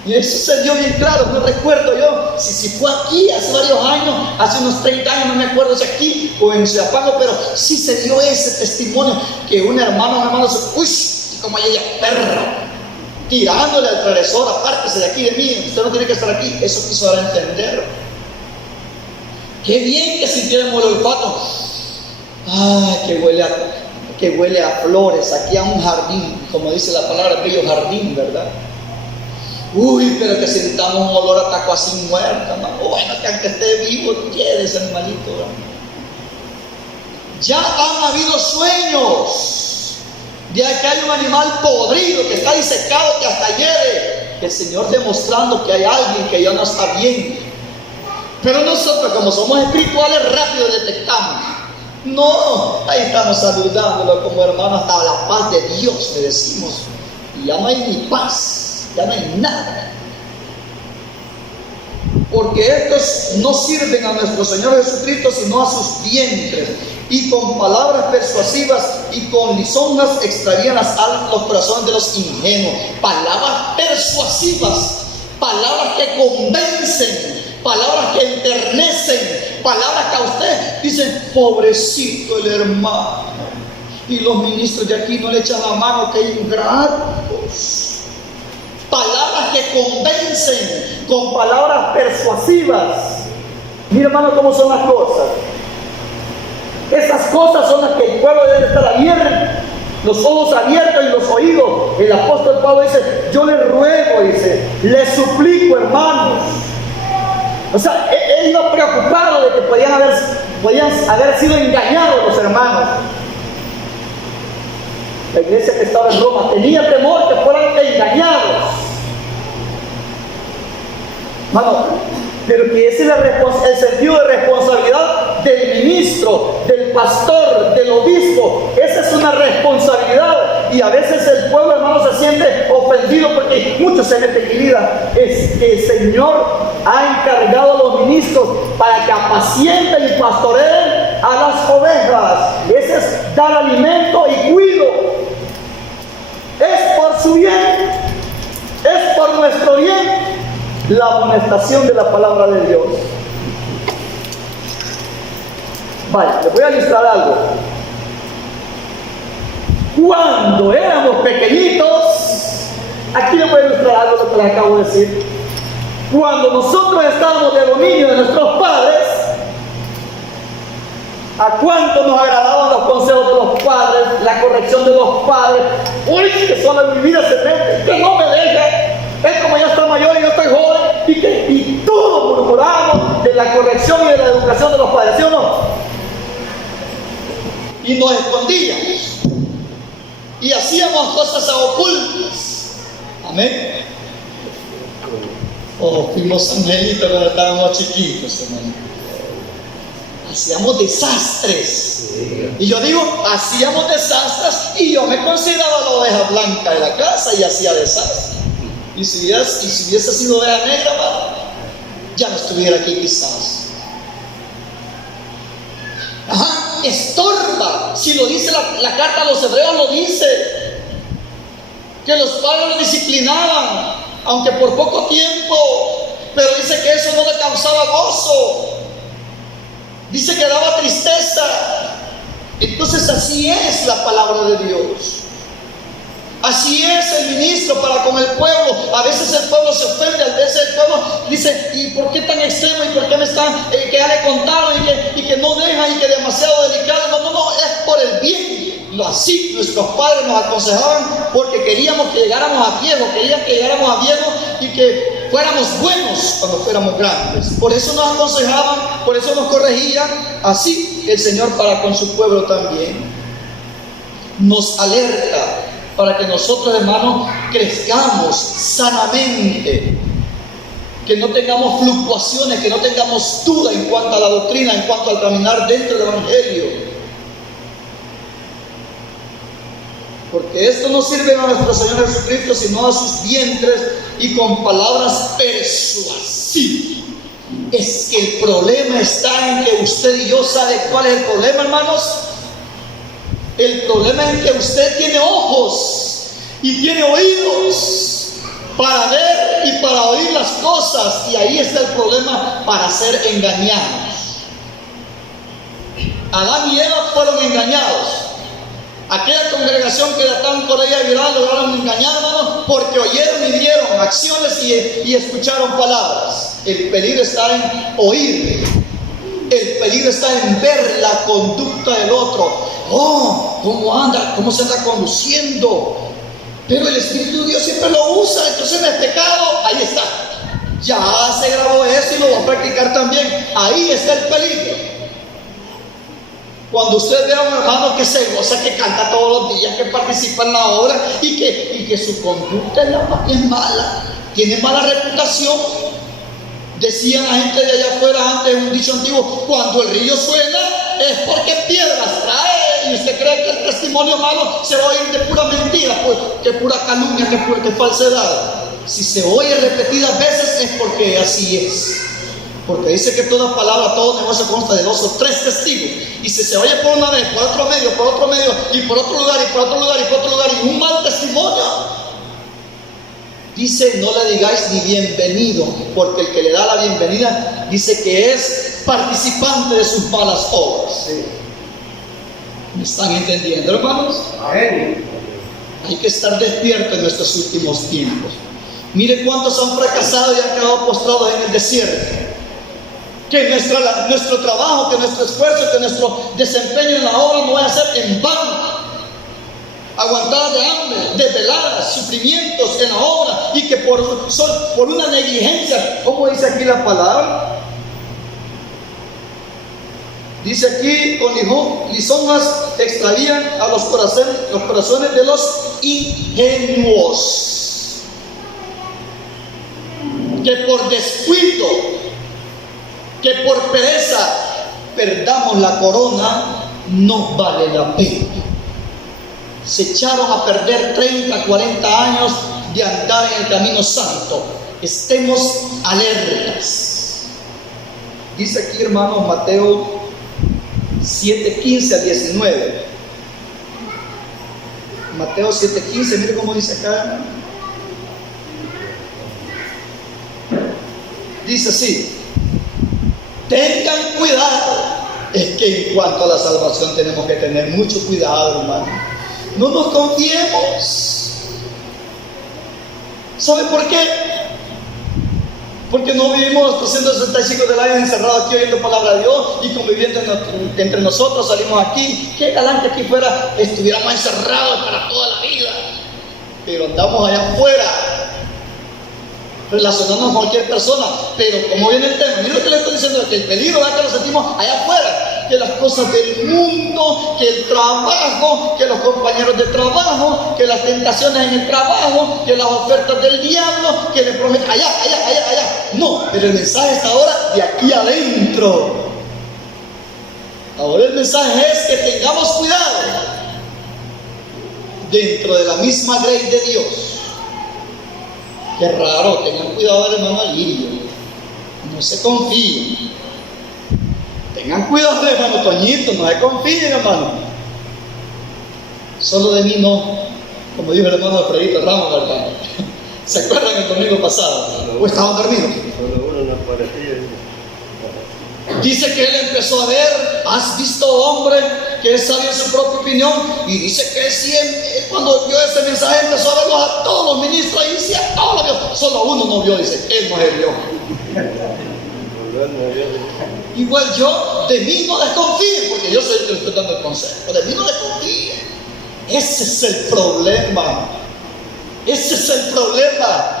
Y eso se dio bien claro, no recuerdo yo si fue aquí hace varios años, hace unos 30 años, no me acuerdo si aquí o en Soyapango, pero sí se dio ese testimonio que un hermano dice, uy, como llegué a perro, tirándole al transgresor, apártese de aquí de mí, usted no tiene que estar aquí. Eso quiso dar a entender. Qué bien que sintiéramos el olfato. Ay, que huele a flores, aquí a un jardín, como dice la palabra, bello jardín, ¿verdad? Uy, pero que sintamos un olor a taco así muerto, ¿no? Bueno, que aunque esté vivo, quede ese animalito, ¿verdad? Ya han habido sueños de que hay un animal podrido, que está disecado, que hasta hiere. El Señor demostrando que hay alguien que ya no está bien. Pero nosotros, como somos espirituales, rápido detectamos. No, ahí estamos saludándolo como hermano, hasta la paz de Dios le decimos. Y ya no hay ni paz, ya no hay nada. Porque estos no sirven a nuestro Señor Jesucristo, sino a sus vientres. Y con palabras persuasivas y con lisonjas extraían los corazones de los ingenuos. Palabras persuasivas, palabras que convencen, palabras que enternecen, palabras que a usted dicen, pobrecito el hermano. Y los ministros de aquí no le echan la mano, que ingratos. Palabras que convencen, con palabras persuasivas. Mira, hermano, cómo son las cosas. Esas cosas son las que el pueblo debe estar abierto, los ojos abiertos y los oídos. El apóstol Pablo dice, yo le ruego, dice, le suplico, hermanos. O sea, él iba preocupado de que podían haber sido engañados los hermanos. La iglesia que estaba en Roma tenía temor que fueran engañados. Hermano, pero que ese es el sentido de responsabilidad del ministro, del pastor, del obispo. Esa es una responsabilidad. Y a veces el pueblo, hermano, se siente ofendido porque muchos se meten en vida. Es que el Señor ha encargado a los ministros para que apacienten y pastoreen a las ovejas. Ese es dar alimento y cuido. Es por su bien, es por nuestro bien. La amonestación de la palabra de Dios. Vale, les voy a ilustrar algo. Cuando éramos pequeñitos, aquí les voy a ilustrar algo de lo que les acabo de decir. Cuando nosotros estábamos de dominio de nuestros padres, ¿a cuánto nos agradaban los consejos de los padres, la corrección de los padres? Uy, que solo en mi vida se mete, que no me deje. Es como ya está mayor y yo estoy joven, y todos murmuramos de la corrección y de la educación de los padres, ¿sí o no? Y nos escondíamos y hacíamos cosas ocultas. Amén. Fuimos angelitos cuando estábamos chiquitos, hermano. Hacíamos desastres. Y yo digo, hacíamos desastres, y yo me consideraba la oveja blanca de la casa y hacía desastres. Y si hubiese sido oveja negra, ya no estuviera aquí quizás. Ajá, estorba. Si lo dice la carta a los hebreos, lo dice. Que los padres lo disciplinaban, aunque por poco tiempo. Pero dice que eso no le causaba gozo. Dice que daba tristeza. Entonces así es la palabra de Dios. Así es el ministro para con el pueblo. A veces el pueblo se ofende, a veces el pueblo dice, ¿y por qué tan extremo? ¿Y por qué me están, que ya le contaron y que no dejan y que demasiado delicado? No, es por el bien. Así nuestros padres nos aconsejaban porque queríamos que llegáramos a viejos, querían que llegáramos a viejos y que fuéramos buenos cuando fuéramos grandes. Por eso nos aconsejaban, por eso nos corregían. Así el Señor para con su pueblo también. Nos alerta para que nosotros, hermanos, crezcamos sanamente, que no tengamos fluctuaciones, que no tengamos duda en cuanto a la doctrina, en cuanto al caminar dentro del Evangelio. ¿Por Porque esto no sirve a nuestro Señor Jesucristo, sino a sus vientres y con palabras persuasivas. Es que el problema está en que usted y yo sabe cuál es el problema, hermanos. El problema es que usted tiene ojos y tiene oídos para ver y para oír las cosas, y ahí está el problema, para ser engañados. Adán y Eva fueron engañados. Aquella congregación que era tan correa y viral lograron engañar, hermanos, porque oyeron y vieron acciones y escucharon palabras. El peligro está en oír. El peligro está en ver la conducta del otro. Oh, ¿cómo anda? ¿Cómo se anda conduciendo? Pero el Espíritu de Dios siempre lo usa, entonces no es pecado. Ahí está. Ya se grabó eso y lo va a practicar también. Ahí está el peligro. Cuando usted ve a un hermano que se goza, que canta todos los días, que participa en la obra y que su conducta es mala, tiene mala reputación. Decían la gente de allá afuera antes, un dicho antiguo: cuando el río suena es porque piedras trae. Y usted cree que el testimonio malo se va a oír de pura mentira, pues, que pura calumnia, que falsedad. Si se oye repetidas veces es porque así es. Porque dice que toda palabra, todo negocio consta de 2 o 3 testigos. Y si se oye por una vez, por otro medio, y por otro lugar, y por otro lugar, y por otro lugar, y un mal testimonio, dice: no le digáis ni bienvenido, porque el que le da la bienvenida dice que es participante de sus malas obras. Sí. ¿Me están entendiendo, hermanos? Amén. Hay que estar despiertos en nuestros últimos tiempos. Mire cuántos han fracasado y han quedado postrados en el desierto. Que nuestro trabajo, que nuestro esfuerzo, que nuestro desempeño en la obra no vaya a ser en vano. Aguantadas de hambre, desveladas, sufrimientos en la obra, y que por una negligencia, ¿cómo dice aquí la palabra? Dice aquí: con lisonjas extravían a los corazones de los ingenuos, que por descuido, que por pereza perdamos la corona, no vale la pena. Se echaron a perder 30, 40 años de andar en el camino santo. Estemos alertas. Dice aquí, hermanos, Mateo 7:15 al 19. Mateo 7:15, mire cómo dice acá. Dice así: tengan cuidado. Es que en cuanto a la salvación tenemos que tener mucho cuidado, hermano. No nos confiemos. ¿Sabe por qué? Porque no vivimos 365 del año encerrados aquí oyendo palabra de Dios y conviviendo entre nosotros. Salimos aquí. Qué galante aquí fuera estuviéramos encerrados para toda la vida. Pero andamos allá afuera, relacionarnos con cualquier persona. Pero como viene el tema, mira lo que le estoy diciendo: que el peligro es que lo sentimos allá afuera, que las cosas del mundo, que el trabajo, que los compañeros de trabajo, que las tentaciones en el trabajo, que las ofertas del diablo, que le prometen allá. No, pero el mensaje está ahora de aquí adentro. Ahora el mensaje es que tengamos cuidado dentro de la misma grey de Dios. Qué raro, tengan cuidado del hermano Alirio, no se confíen. Tengan cuidado del hermano Toñito, no se confíen, hermano. Solo de mí no, como dijo el hermano Alfredito Ramos, ¿verdad? ¿Se acuerdan el domingo pasado? ¿O estaban dormidos? Solo uno nos parecía. Dice que él empezó a ver: ¿has visto, hombre, que es sabio en su propia opinión? Y dice que siempre, cuando vio ese mensaje, empezó a verlos a todos los ministros y dice: a todos los vio. Solo uno no vio, dice: él no se vio. Igual yo, de mí no desconfíen, porque yo soy el que le estoy dando el consejo. De mí no desconfíen. Ese es el problema. Ese es el problema.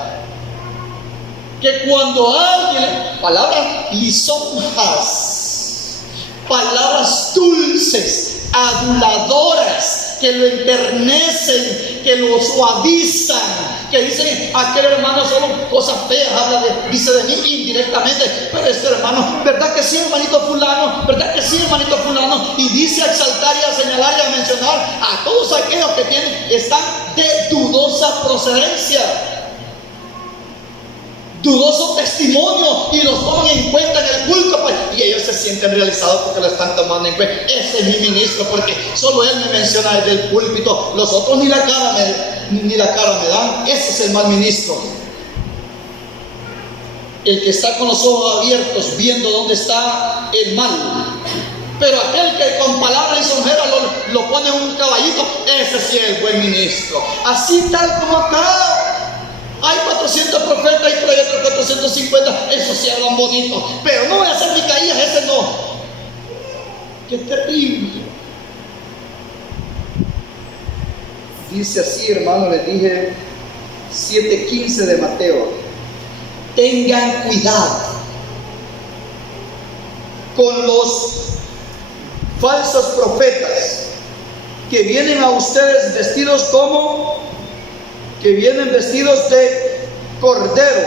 Que cuando alguien, palabras lisonjas, palabras dulces, aduladoras, que lo enternecen, que que lo suavizan, que dicen, aquel hermano solo cosas feas habla dice de mí indirectamente, pero este hermano, ¿verdad que sí, hermanito fulano? ¿Verdad que sí, hermanito fulano? Y dice a exaltar y a señalar y a mencionar a todos aquellos que están de dudosa procedencia, dudoso testimonio, y los toman en cuenta en el culto, pues, y ellos se sienten realizados porque lo están tomando en cuenta. Ese es mi ministro, porque solo él me menciona desde el púlpito, los otros ni la cara me dan. Ese es el mal ministro, el que está con los ojos abiertos viendo dónde está el mal. Pero aquel que con palabras lisonjeras lo pone en un caballito, ese sí es el buen ministro. Así tal como acá hay 400 profetas y por ahí otros 450, esos sí hablan bonito, pero no voy a hacer Micaías, ese no. Qué terrible. Dice así, hermano, les dije 7:15 de Mateo: tengan cuidado con los falsos profetas que vienen a ustedes vestidos como, que vienen vestidos de cordero,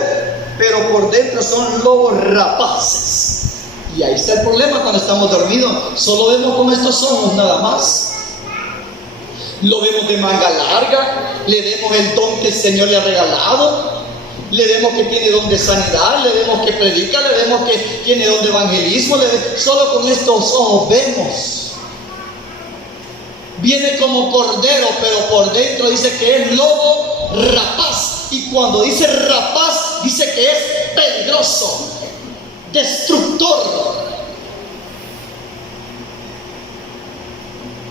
pero por dentro son lobos rapaces. Y ahí está el problema cuando estamos dormidos. Solo vemos con estos ojos nada más. Lo vemos de manga larga, le vemos el don que el Señor le ha regalado, le vemos que tiene don de sanidad, le vemos que predica, le vemos que tiene don de evangelismo, solo con estos ojos vemos. Viene como cordero, pero por dentro dice que es lobo rapaz. Y cuando dice rapaz, dice que es peligroso, destructor.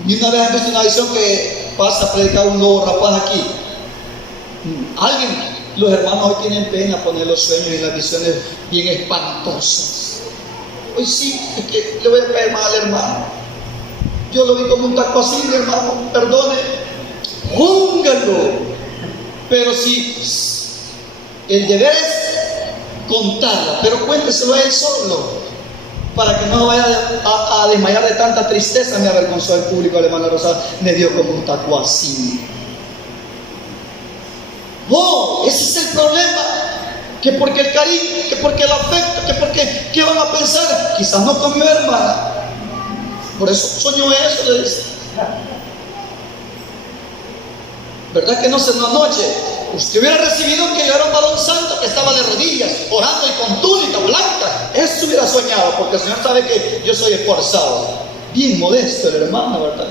Y una vez han visto una visión que pasa a predicar un lobo rapaz aquí. Los hermanos hoy tienen pena poner los sueños y las visiones bien espantosas. Hoy sí, es que le voy a caer mal al hermano. Yo lo vi como un taco así, hermano, perdone, póngalo. Pero si el deber es contarla, pero cuénteselo a él solo, para que no vaya a desmayar de tanta tristeza. Me avergonzó el público, la hermana Rosada me dio como un taco así. Oh, ese es el problema. Que porque el cariño, que porque el afecto, que porque, ¿qué van a pensar? Quizás no comió, hermana, por eso soñó eso, le dice. ¿Verdad que no se una noche usted hubiera recibido que yo era un varón santo que estaba de rodillas, orando y con túnica blanca? Eso hubiera soñado, porque el Señor sabe que yo soy esforzado. Bien modesto el hermano, ¿verdad?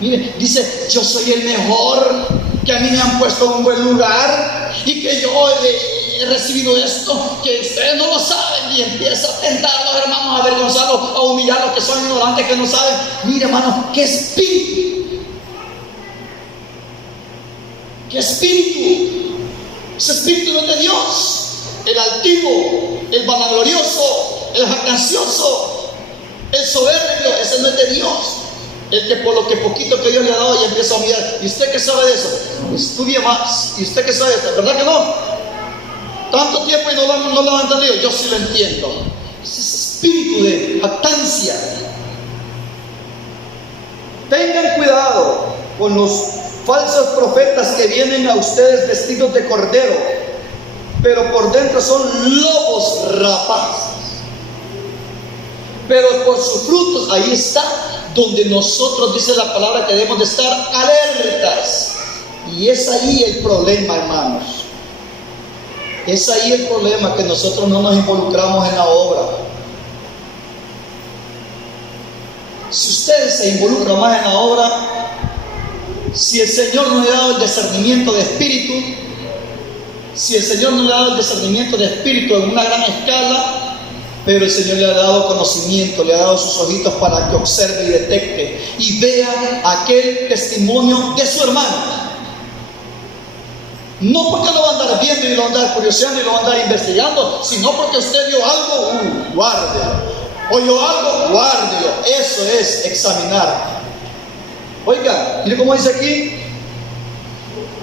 Mire, dice, yo soy el mejor, que a mí me han puesto en un buen lugar y que yo he recibido esto, que ustedes no lo saben, y empieza a tentar a los hermanos, a avergonzarlos, a humillarlos, que son ignorantes, que no saben. Mire, hermano, qué espíritu, qué espíritu. Ese espíritu no es de Dios. El altivo, el vanaglorioso, el jactancioso, el soberbio, ese no es de Dios. El que por lo que poquito que Dios le ha dado ya empieza a humillar. ¿Y usted qué sabe de eso? Estudie más. ¿Y usted qué sabe de esto? ¿Verdad que no? Tanto tiempo y no lo han entendido. Yo sí lo entiendo. Ese es espíritu de jactancia. Tengan cuidado con los falsos profetas que vienen a ustedes vestidos de cordero, pero por dentro son lobos rapaces. Pero por sus frutos, ahí está donde nosotros, dice la palabra, que debemos de estar alertas. Y es ahí el problema, hermanos. Es ahí el problema, que nosotros no nos involucramos en la obra. Si ustedes se involucran más en la obra, si el Señor no le ha dado el discernimiento de espíritu, si el Señor no le ha dado el discernimiento de espíritu en una gran escala, pero el Señor le ha dado conocimiento, le ha dado sus ojitos para que observe y detecte y vea aquel testimonio de su hermano. No porque lo va a andar viendo y lo va a andar curioseando y lo va a andar investigando, sino porque usted vio algo, guárdelo. Oyó algo, guárdelo. Eso es examinar. Oiga, mire cómo dice aquí.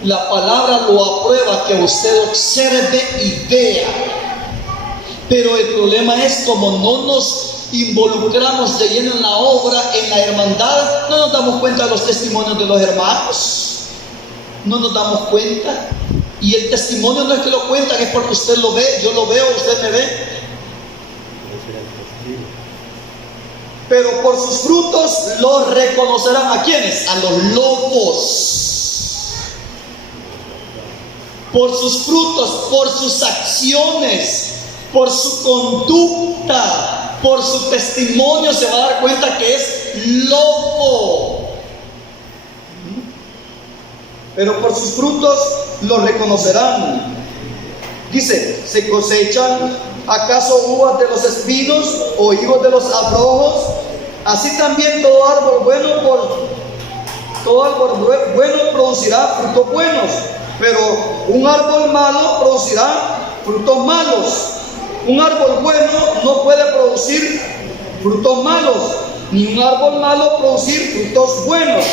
La palabra lo aprueba, que usted observe y vea. Pero el problema es, como no nos involucramos de lleno en la obra, en la hermandad, no nos damos cuenta de los testimonios de los hermanos. no nos damos cuenta. Y el testimonio no es que lo cuentan, es porque usted lo ve, yo lo veo, usted me ve. Pero por sus frutos los reconocerán. ¿A quiénes? A los lobos. Por sus frutos, por sus acciones, por su conducta, por su testimonio se va a dar cuenta que es lobo. Pero por sus frutos los reconocerán. Dice, ¿se cosechan acaso uvas de los espinos o higos de los abrojos? Así también todo árbol bueno producirá frutos buenos, pero un árbol malo producirá frutos malos. Un árbol bueno no puede producir frutos malos, ni un árbol malo producir frutos buenos.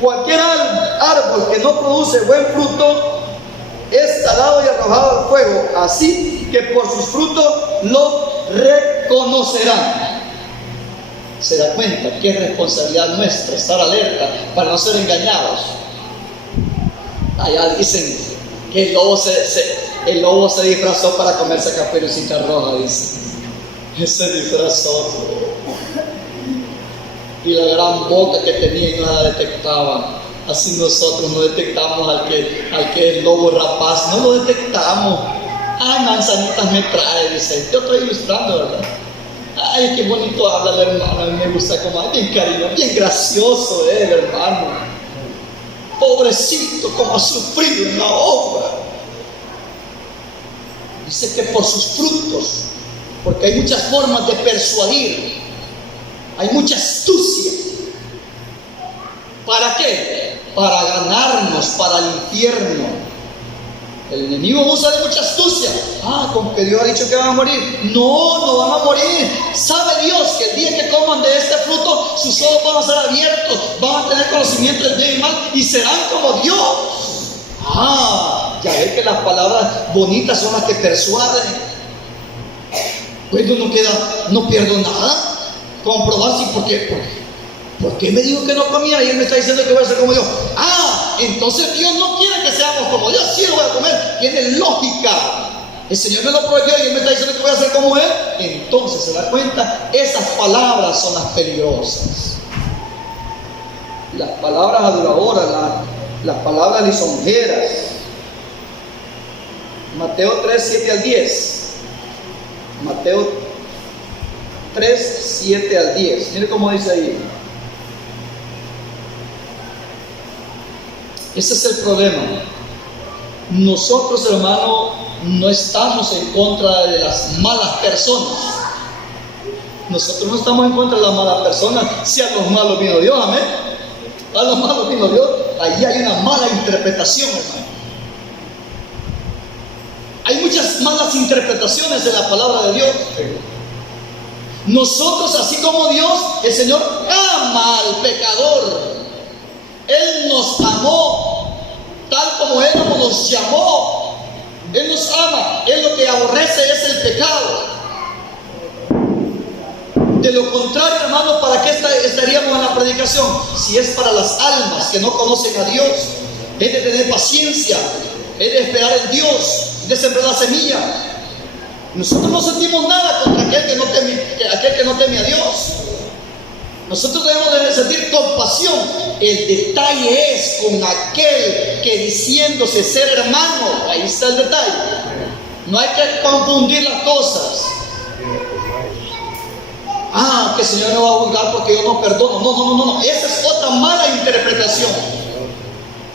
Cualquier árbol que no produce buen fruto es talado y arrojado al fuego. Así que por sus frutos lo reconocerán. Se da cuenta que es responsabilidad nuestra estar alerta para no ser engañados. Allá dicen que el lobo se disfrazó para comerse Caperucita Roja, dice. Se disfrazó. Y la gran boca que tenía y no la detectaban. Así nosotros no detectamos al que es lobo rapaz, no lo detectamos. Ay, manzanitas me trae, dice. Yo estoy ilustrando, ¿verdad? Ay, qué bonito habla el hermano, a mí me gusta como, bien cariño, bien gracioso el hermano. Pobrecito, como ha sufrido en la obra. Dice que por sus frutos, porque hay muchas formas de persuadir, hay mucha astucia. ¿Para qué? Para ganarnos para el infierno. El enemigo usa de mucha astucia. Como que Dios ha dicho que van a morir. No van a morir. Sabe Dios que el día que coman de este fruto, sus ojos van a ser abiertos, van a tener conocimiento del bien y mal y serán como Dios. Ya ve que las palabras bonitas son las que persuaden. Pues no pierdo nada. Comprobar si ¿por qué me dijo que no comía y él me está diciendo que voy a ser como Dios? Entonces Dios no quiere que seamos como Dios. Sí lo voy a comer. Tiene lógica. El Señor me lo prohibió y él me está diciendo que voy a ser como Él. Entonces se da cuenta, esas palabras son las peligrosas. Las palabras aduladoras, las palabras lisonjeras. Mateo 3, 7 al 10. Mateo 3, 7 al 10. Mire cómo dice ahí. Ese es el problema. Nosotros, hermano, no estamos en contra de las malas personas. Nosotros no estamos en contra de las malas personas. Si a los malos vino Dios, amén. A los malos vino Dios. Allí hay una mala interpretación, hermano. Hay muchas malas interpretaciones de la palabra de Dios. Nosotros, así como Dios, el Señor ama al pecador. Él nos amó, tal como Él nos llamó. Él nos ama. Él lo que aborrece es el pecado. De lo contrario, hermano, ¿para qué estaríamos en la predicación? Si es para las almas que no conocen a Dios. Es de tener paciencia, es de esperar en Dios, de sembrar la semilla. Nosotros no sentimos nada contra aquel que no teme a Dios. Nosotros debemos de sentir compasión. El detalle es con aquel que diciéndose ser hermano. Ahí está el detalle. No hay que confundir las cosas. Que el Señor no va a juzgar porque yo no perdono. No. Esa es otra mala interpretación.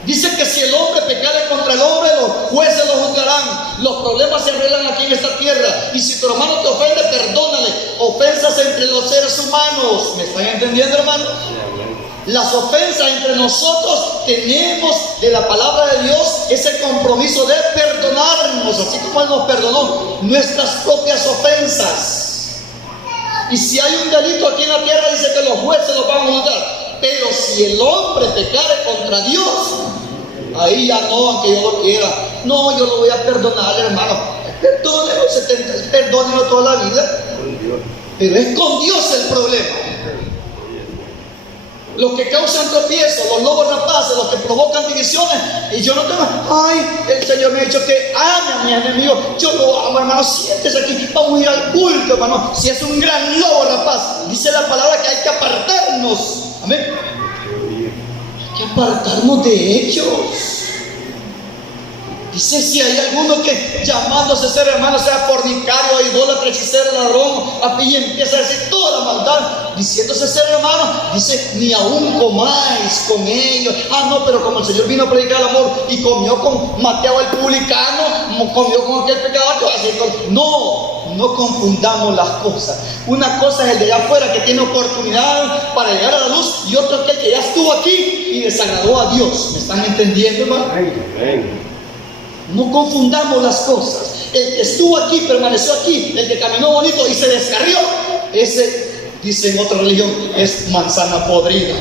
Dice que si el hombre pecare contra el hombre, los jueces lo juzgarán. Los problemas se arreglan aquí en esta tierra. Y si tu hermano te ofende, perdónale. Ofensas entre los seres humanos. ¿Me están entendiendo, hermano? Las ofensas entre nosotros tenemos de la palabra de Dios ese compromiso de perdonarnos, así como Él nos perdonó nuestras propias ofensas. Y si hay un delito aquí en la tierra, dice que los jueces lo van a juzgar. Pero si el hombre pecare contra Dios, ahí ya no, aunque yo lo quiera. No, yo lo voy a perdonar, hermano. Perdónenlo toda la vida. Pero es con Dios el problema. los que causan tropiezos, los lobos rapaces, los que provocan divisiones. Y yo no tengo, ay, el Señor me ha dicho que ame a mi enemigo. Yo lo amo, hermano. Siéntese aquí, vamos a ir al culto, hermano. Si es un gran lobo rapaz, dice la palabra que hay que apartarnos. Amén. Hay que apartarnos de ellos. Dice, si hay alguno que llamándose ser hermano sea fornicario, idólatra, hechicero, ladrón, y empieza a decir toda la maldad, diciéndose ser hermano, dice, ni aún comáis con ellos. Ah, no, pero como el Señor vino a predicar el amor y comió con Mateo el publicano, comió con aquel pecador, te va a decir, no confundamos las cosas. Una cosa es el de allá afuera que tiene oportunidad para llegar a la luz, y otro es el que ya estuvo aquí y desagradó a Dios. ¿Me están entendiendo, hermano? Amén. No confundamos las cosas. El que estuvo aquí, permaneció aquí, el que caminó bonito y se descarrió, ese, dice en otra religión, es manzana podrida.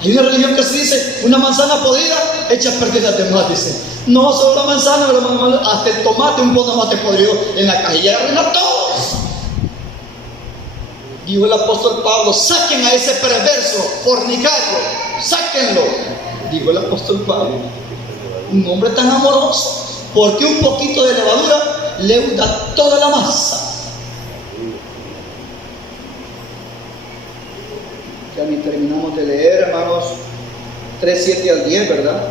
Hay una religión que se dice, una manzana podrida hecha perdida de más, dice. No solo la manzana, pero hasta el tomate, un tomate podrido en la cajilla arruina todos. Dijo el apóstol Pablo, saquen a ese perverso, fornicario, sáquenlo. Dijo el apóstol Pablo. Un hombre tan amoroso, porque un poquito de levadura leuda toda la masa. Ya ni terminamos de leer, hermanos. 3, 7 al 10, ¿verdad?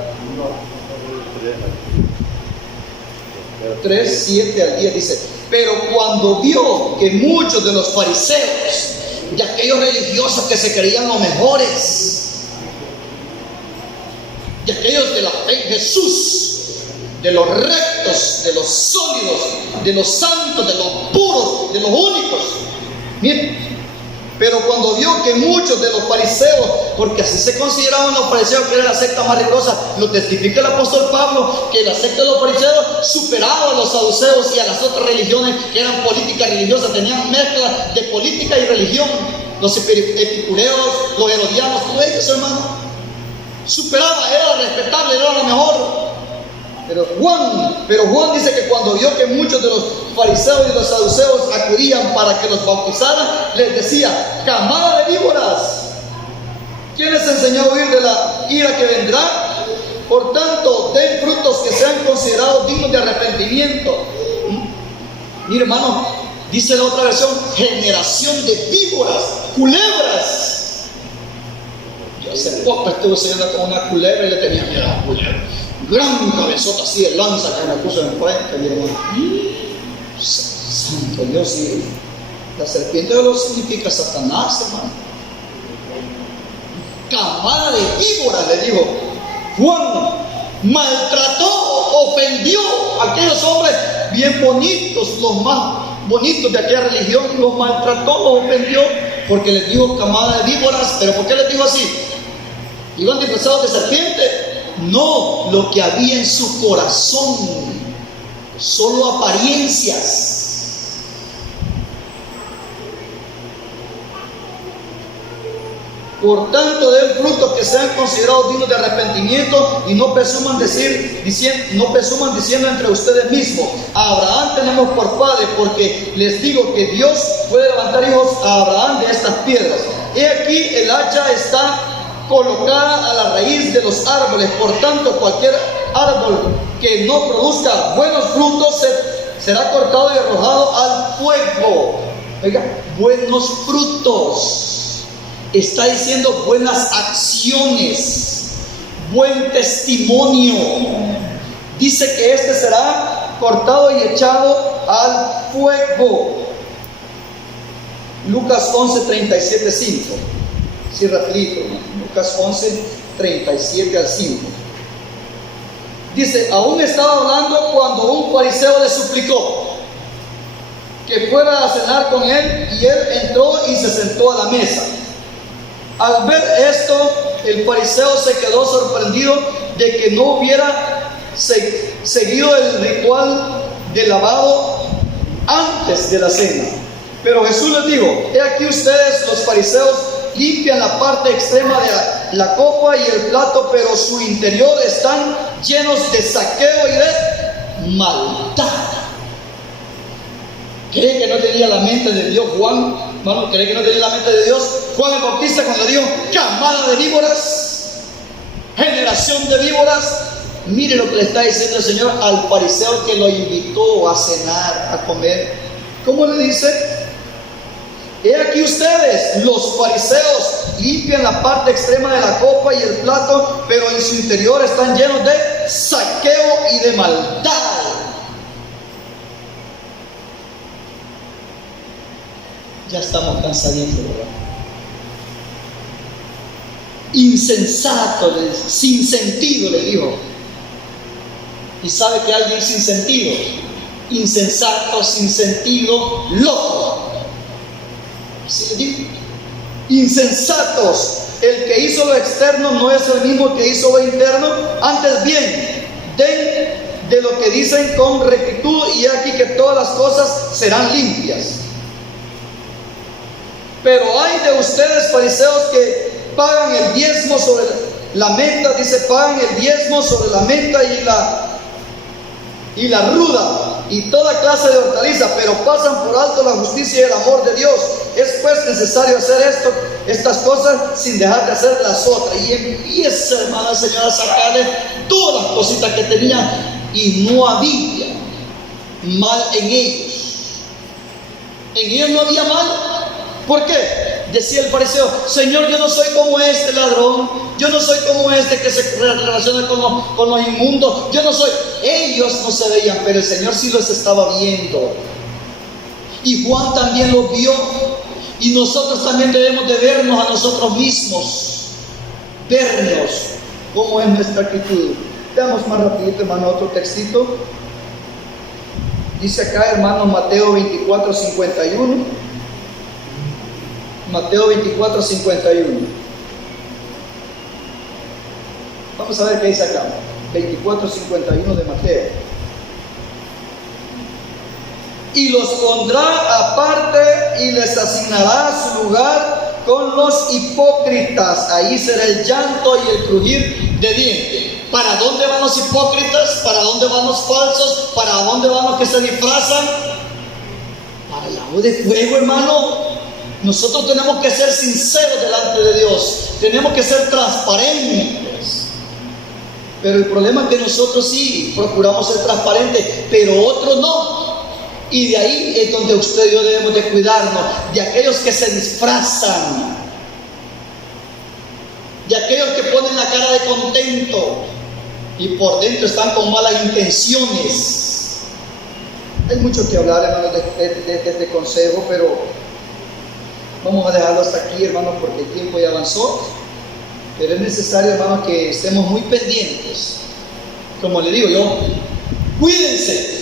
3, 7 al 10 dice, pero cuando vio que muchos de los fariseos, de aquellos religiosos que se creían los mejores, de aquellos de la fe en Jesús, de los rectos, de los sólidos, de los santos, de los puros, de los únicos. Miren, pero cuando vio que muchos de los fariseos, porque así se consideraban los fariseos, que era la secta más rigurosa, lo testifica el apóstol Pablo, que la secta de los fariseos superaba a los saduceos y a las otras religiones que eran políticas religiosas, tenían mezcla de política y religión. Los epicureos, los herodianos, todos ellos, hermano. Superaba, era respetable, era lo mejor. Pero Juan dice que cuando vio que muchos de los fariseos y los saduceos acudían para que los bautizaran, les decía, camada de víboras, ¿quién les enseñó a huir de la ira que vendrá? Por tanto, den frutos que sean considerados dignos de arrepentimiento. Mira, hermano, dice la otra versión, generación de víboras, culebras. Yo hace poco estuve saliendo con una culebra y le tenía miedo a la culebra. Gran cabezota así de lanza que me puso enfrente, mi hermano. Santo Dios, y la serpiente de los significa Satanás, hermano. Camada de víboras, le digo. Juan maltrató, ofendió a aquellos hombres bien bonitos, los más bonitos de aquella religión, los maltrató, los ofendió, porque les dijo camada de víboras. ¿Pero por qué les dijo así? ¿Iban disfrazados de serpiente? No, lo que había en su corazón, solo apariencias. Por tanto, den frutos que sean considerados dignos de arrepentimiento y no presuman diciendo entre ustedes mismos, a Abraham tenemos por padre, porque les digo que Dios puede levantar hijos a Abraham de estas piedras. He aquí el hacha está colocada a la raíz de los árboles, por tanto cualquier árbol que no produzca buenos frutos será cortado y arrojado al fuego. Oiga, buenos frutos. Está diciendo buenas acciones, buen testimonio. Dice que este será cortado y echado al fuego. Lucas 11, 37, 5. Sí, rapidito, Lucas 11, 37 al 5. Dice, aún estaba hablando cuando un fariseo le suplicó que fuera a cenar con él, y él entró y se sentó a la mesa. Al ver esto, el fariseo se quedó sorprendido de que no hubiera seguido el ritual de lavado antes de la cena. Pero Jesús les dijo, he aquí ustedes los fariseos limpian la parte extrema de la copa y el plato, pero su interior están llenos de saqueo y de maldad. ¿Cree que no tenía la mente de Dios Juan? Hermano, ¿cree que no tenía la mente de Dios? Juan el Bautista cuando dijo, camada de víboras, generación de víboras. Mire lo que le está diciendo el Señor al fariseo que lo invitó a cenar, a comer. ¿Cómo le dice? He aquí ustedes, los fariseos, limpian la parte extrema de la copa y el plato, pero en su interior están llenos de saqueo y de maldad. Ya estamos cansaditos, ¿verdad? Insensato, sin sentido, le dijo. ¿Y sabe que alguien sin sentido? Insensato, sin sentido, loco. Así le digo. Insensatos. El que hizo lo externo no es el mismo que hizo lo interno. Antes bien, den de lo que dicen con rectitud, y aquí que todas las cosas serán limpias. Pero hay de ustedes, fariseos, que pagan el diezmo sobre la menta, dice, pagan el diezmo sobre la menta y la ruda y toda clase de hortaliza, pero pasan por alto la justicia y el amor de Dios. Es pues necesario hacer estas cosas sin dejar de hacer las otras. Y empieza, hermana Señora, a sacarle todas las cositas que tenía, y no había mal en ellos. En ellos no había mal. ¿Por qué? Decía el fariseo, Señor, yo no soy como este ladrón, yo no soy como este que se relaciona con los inmundos, yo no soy. Ellos no se veían, pero el Señor sí los estaba viendo. Y Juan también los vio. Y nosotros también debemos de vernos a nosotros mismos, vernos cómo es nuestra actitud. Veamos más rapidito, hermano, otro textito. Dice acá, hermano, Mateo 24:51. Mateo 24:51. Vamos a ver qué dice acá. 24:51 de Mateo. Y los pondrá aparte y les asignará su lugar con los hipócritas. Ahí será el llanto y el crujir de dientes. ¿Para dónde van los hipócritas? ¿Para dónde van los falsos? ¿Para dónde van los que se disfrazan? Para el lago de fuego, hermano. Nosotros tenemos que ser sinceros delante de Dios. Tenemos que ser transparentes. Pero el problema es que nosotros sí procuramos ser transparentes, pero otros no. Y de ahí es donde usted y yo debemos de cuidarnos, de aquellos que se disfrazan, de aquellos que ponen la cara de contento y por dentro están con malas intenciones. Hay mucho que hablar, hermanos, de este consejo, pero vamos a dejarlo hasta aquí, hermanos, porque el tiempo ya avanzó. Pero es necesario, hermanos, que estemos muy pendientes. Como le digo yo, cuídense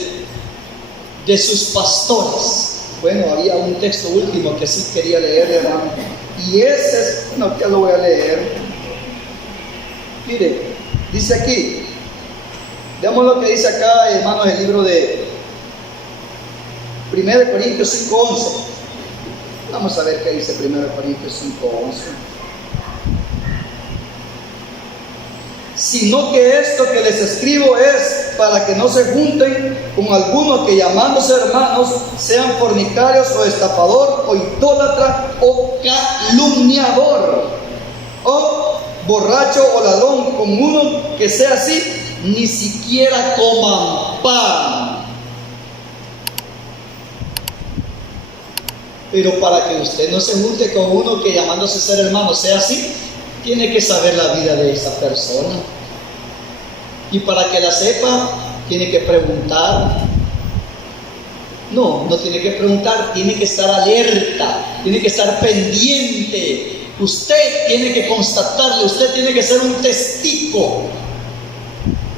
de sus pastores. Bueno, había un texto último que sí quería leer, hermano, y ese es, bueno, ya lo voy a leer. Mire, dice aquí, veamos lo que dice acá, hermanos, el libro de 1 Corintios 5:11. Vamos a ver qué dice 1 Corintios 5:11. Sino que esto que les escribo es para que no se junten con algunos que llamándose hermanos sean fornicarios o estafador o idólatra o calumniador o borracho o ladrón. Con uno que sea así, ni siquiera coman pan. Pero para que usted no se junte con uno que llamándose ser hermano sea así, tiene que saber la vida de esa persona. Y para que la sepa, tiene que preguntar. No tiene que preguntar, tiene que estar alerta, tiene que estar pendiente. Usted tiene que constatarle, usted tiene que ser un testigo.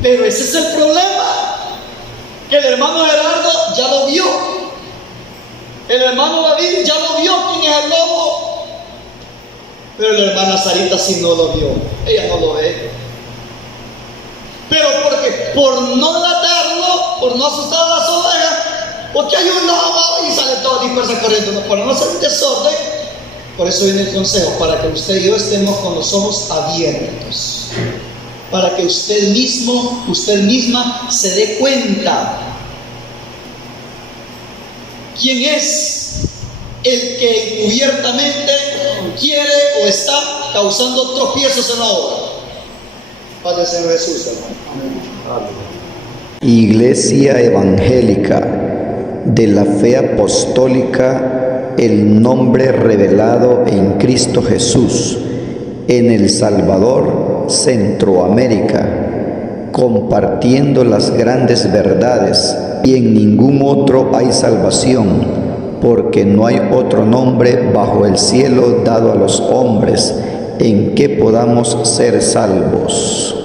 Pero ese es el problema, que el hermano Gerardo ya lo vio. El hermano David ya lo vio quién es el lobo. Pero la hermana Sarita sí no lo vio, ella no lo ve. Pero porque por no delatarlo, por no asustar a las ovejas, porque hay un lobo y sale todo disperso corriendo, no, por no hacer un desorden. Por eso viene el consejo, para que usted y yo estemos con los ojos abiertos, para que usted mismo, usted misma se dé cuenta quién es el que encubiertamente quiere o está causando tropiezos en la obra. Padre Señor Jesús, hermano. Iglesia Evangélica de la Fe Apostólica, el nombre revelado en Cristo Jesús, en El Salvador, Centroamérica, compartiendo las grandes verdades, y en ningún otro hay salvación, porque no hay otro nombre bajo el cielo dado a los hombres en que podamos ser salvos.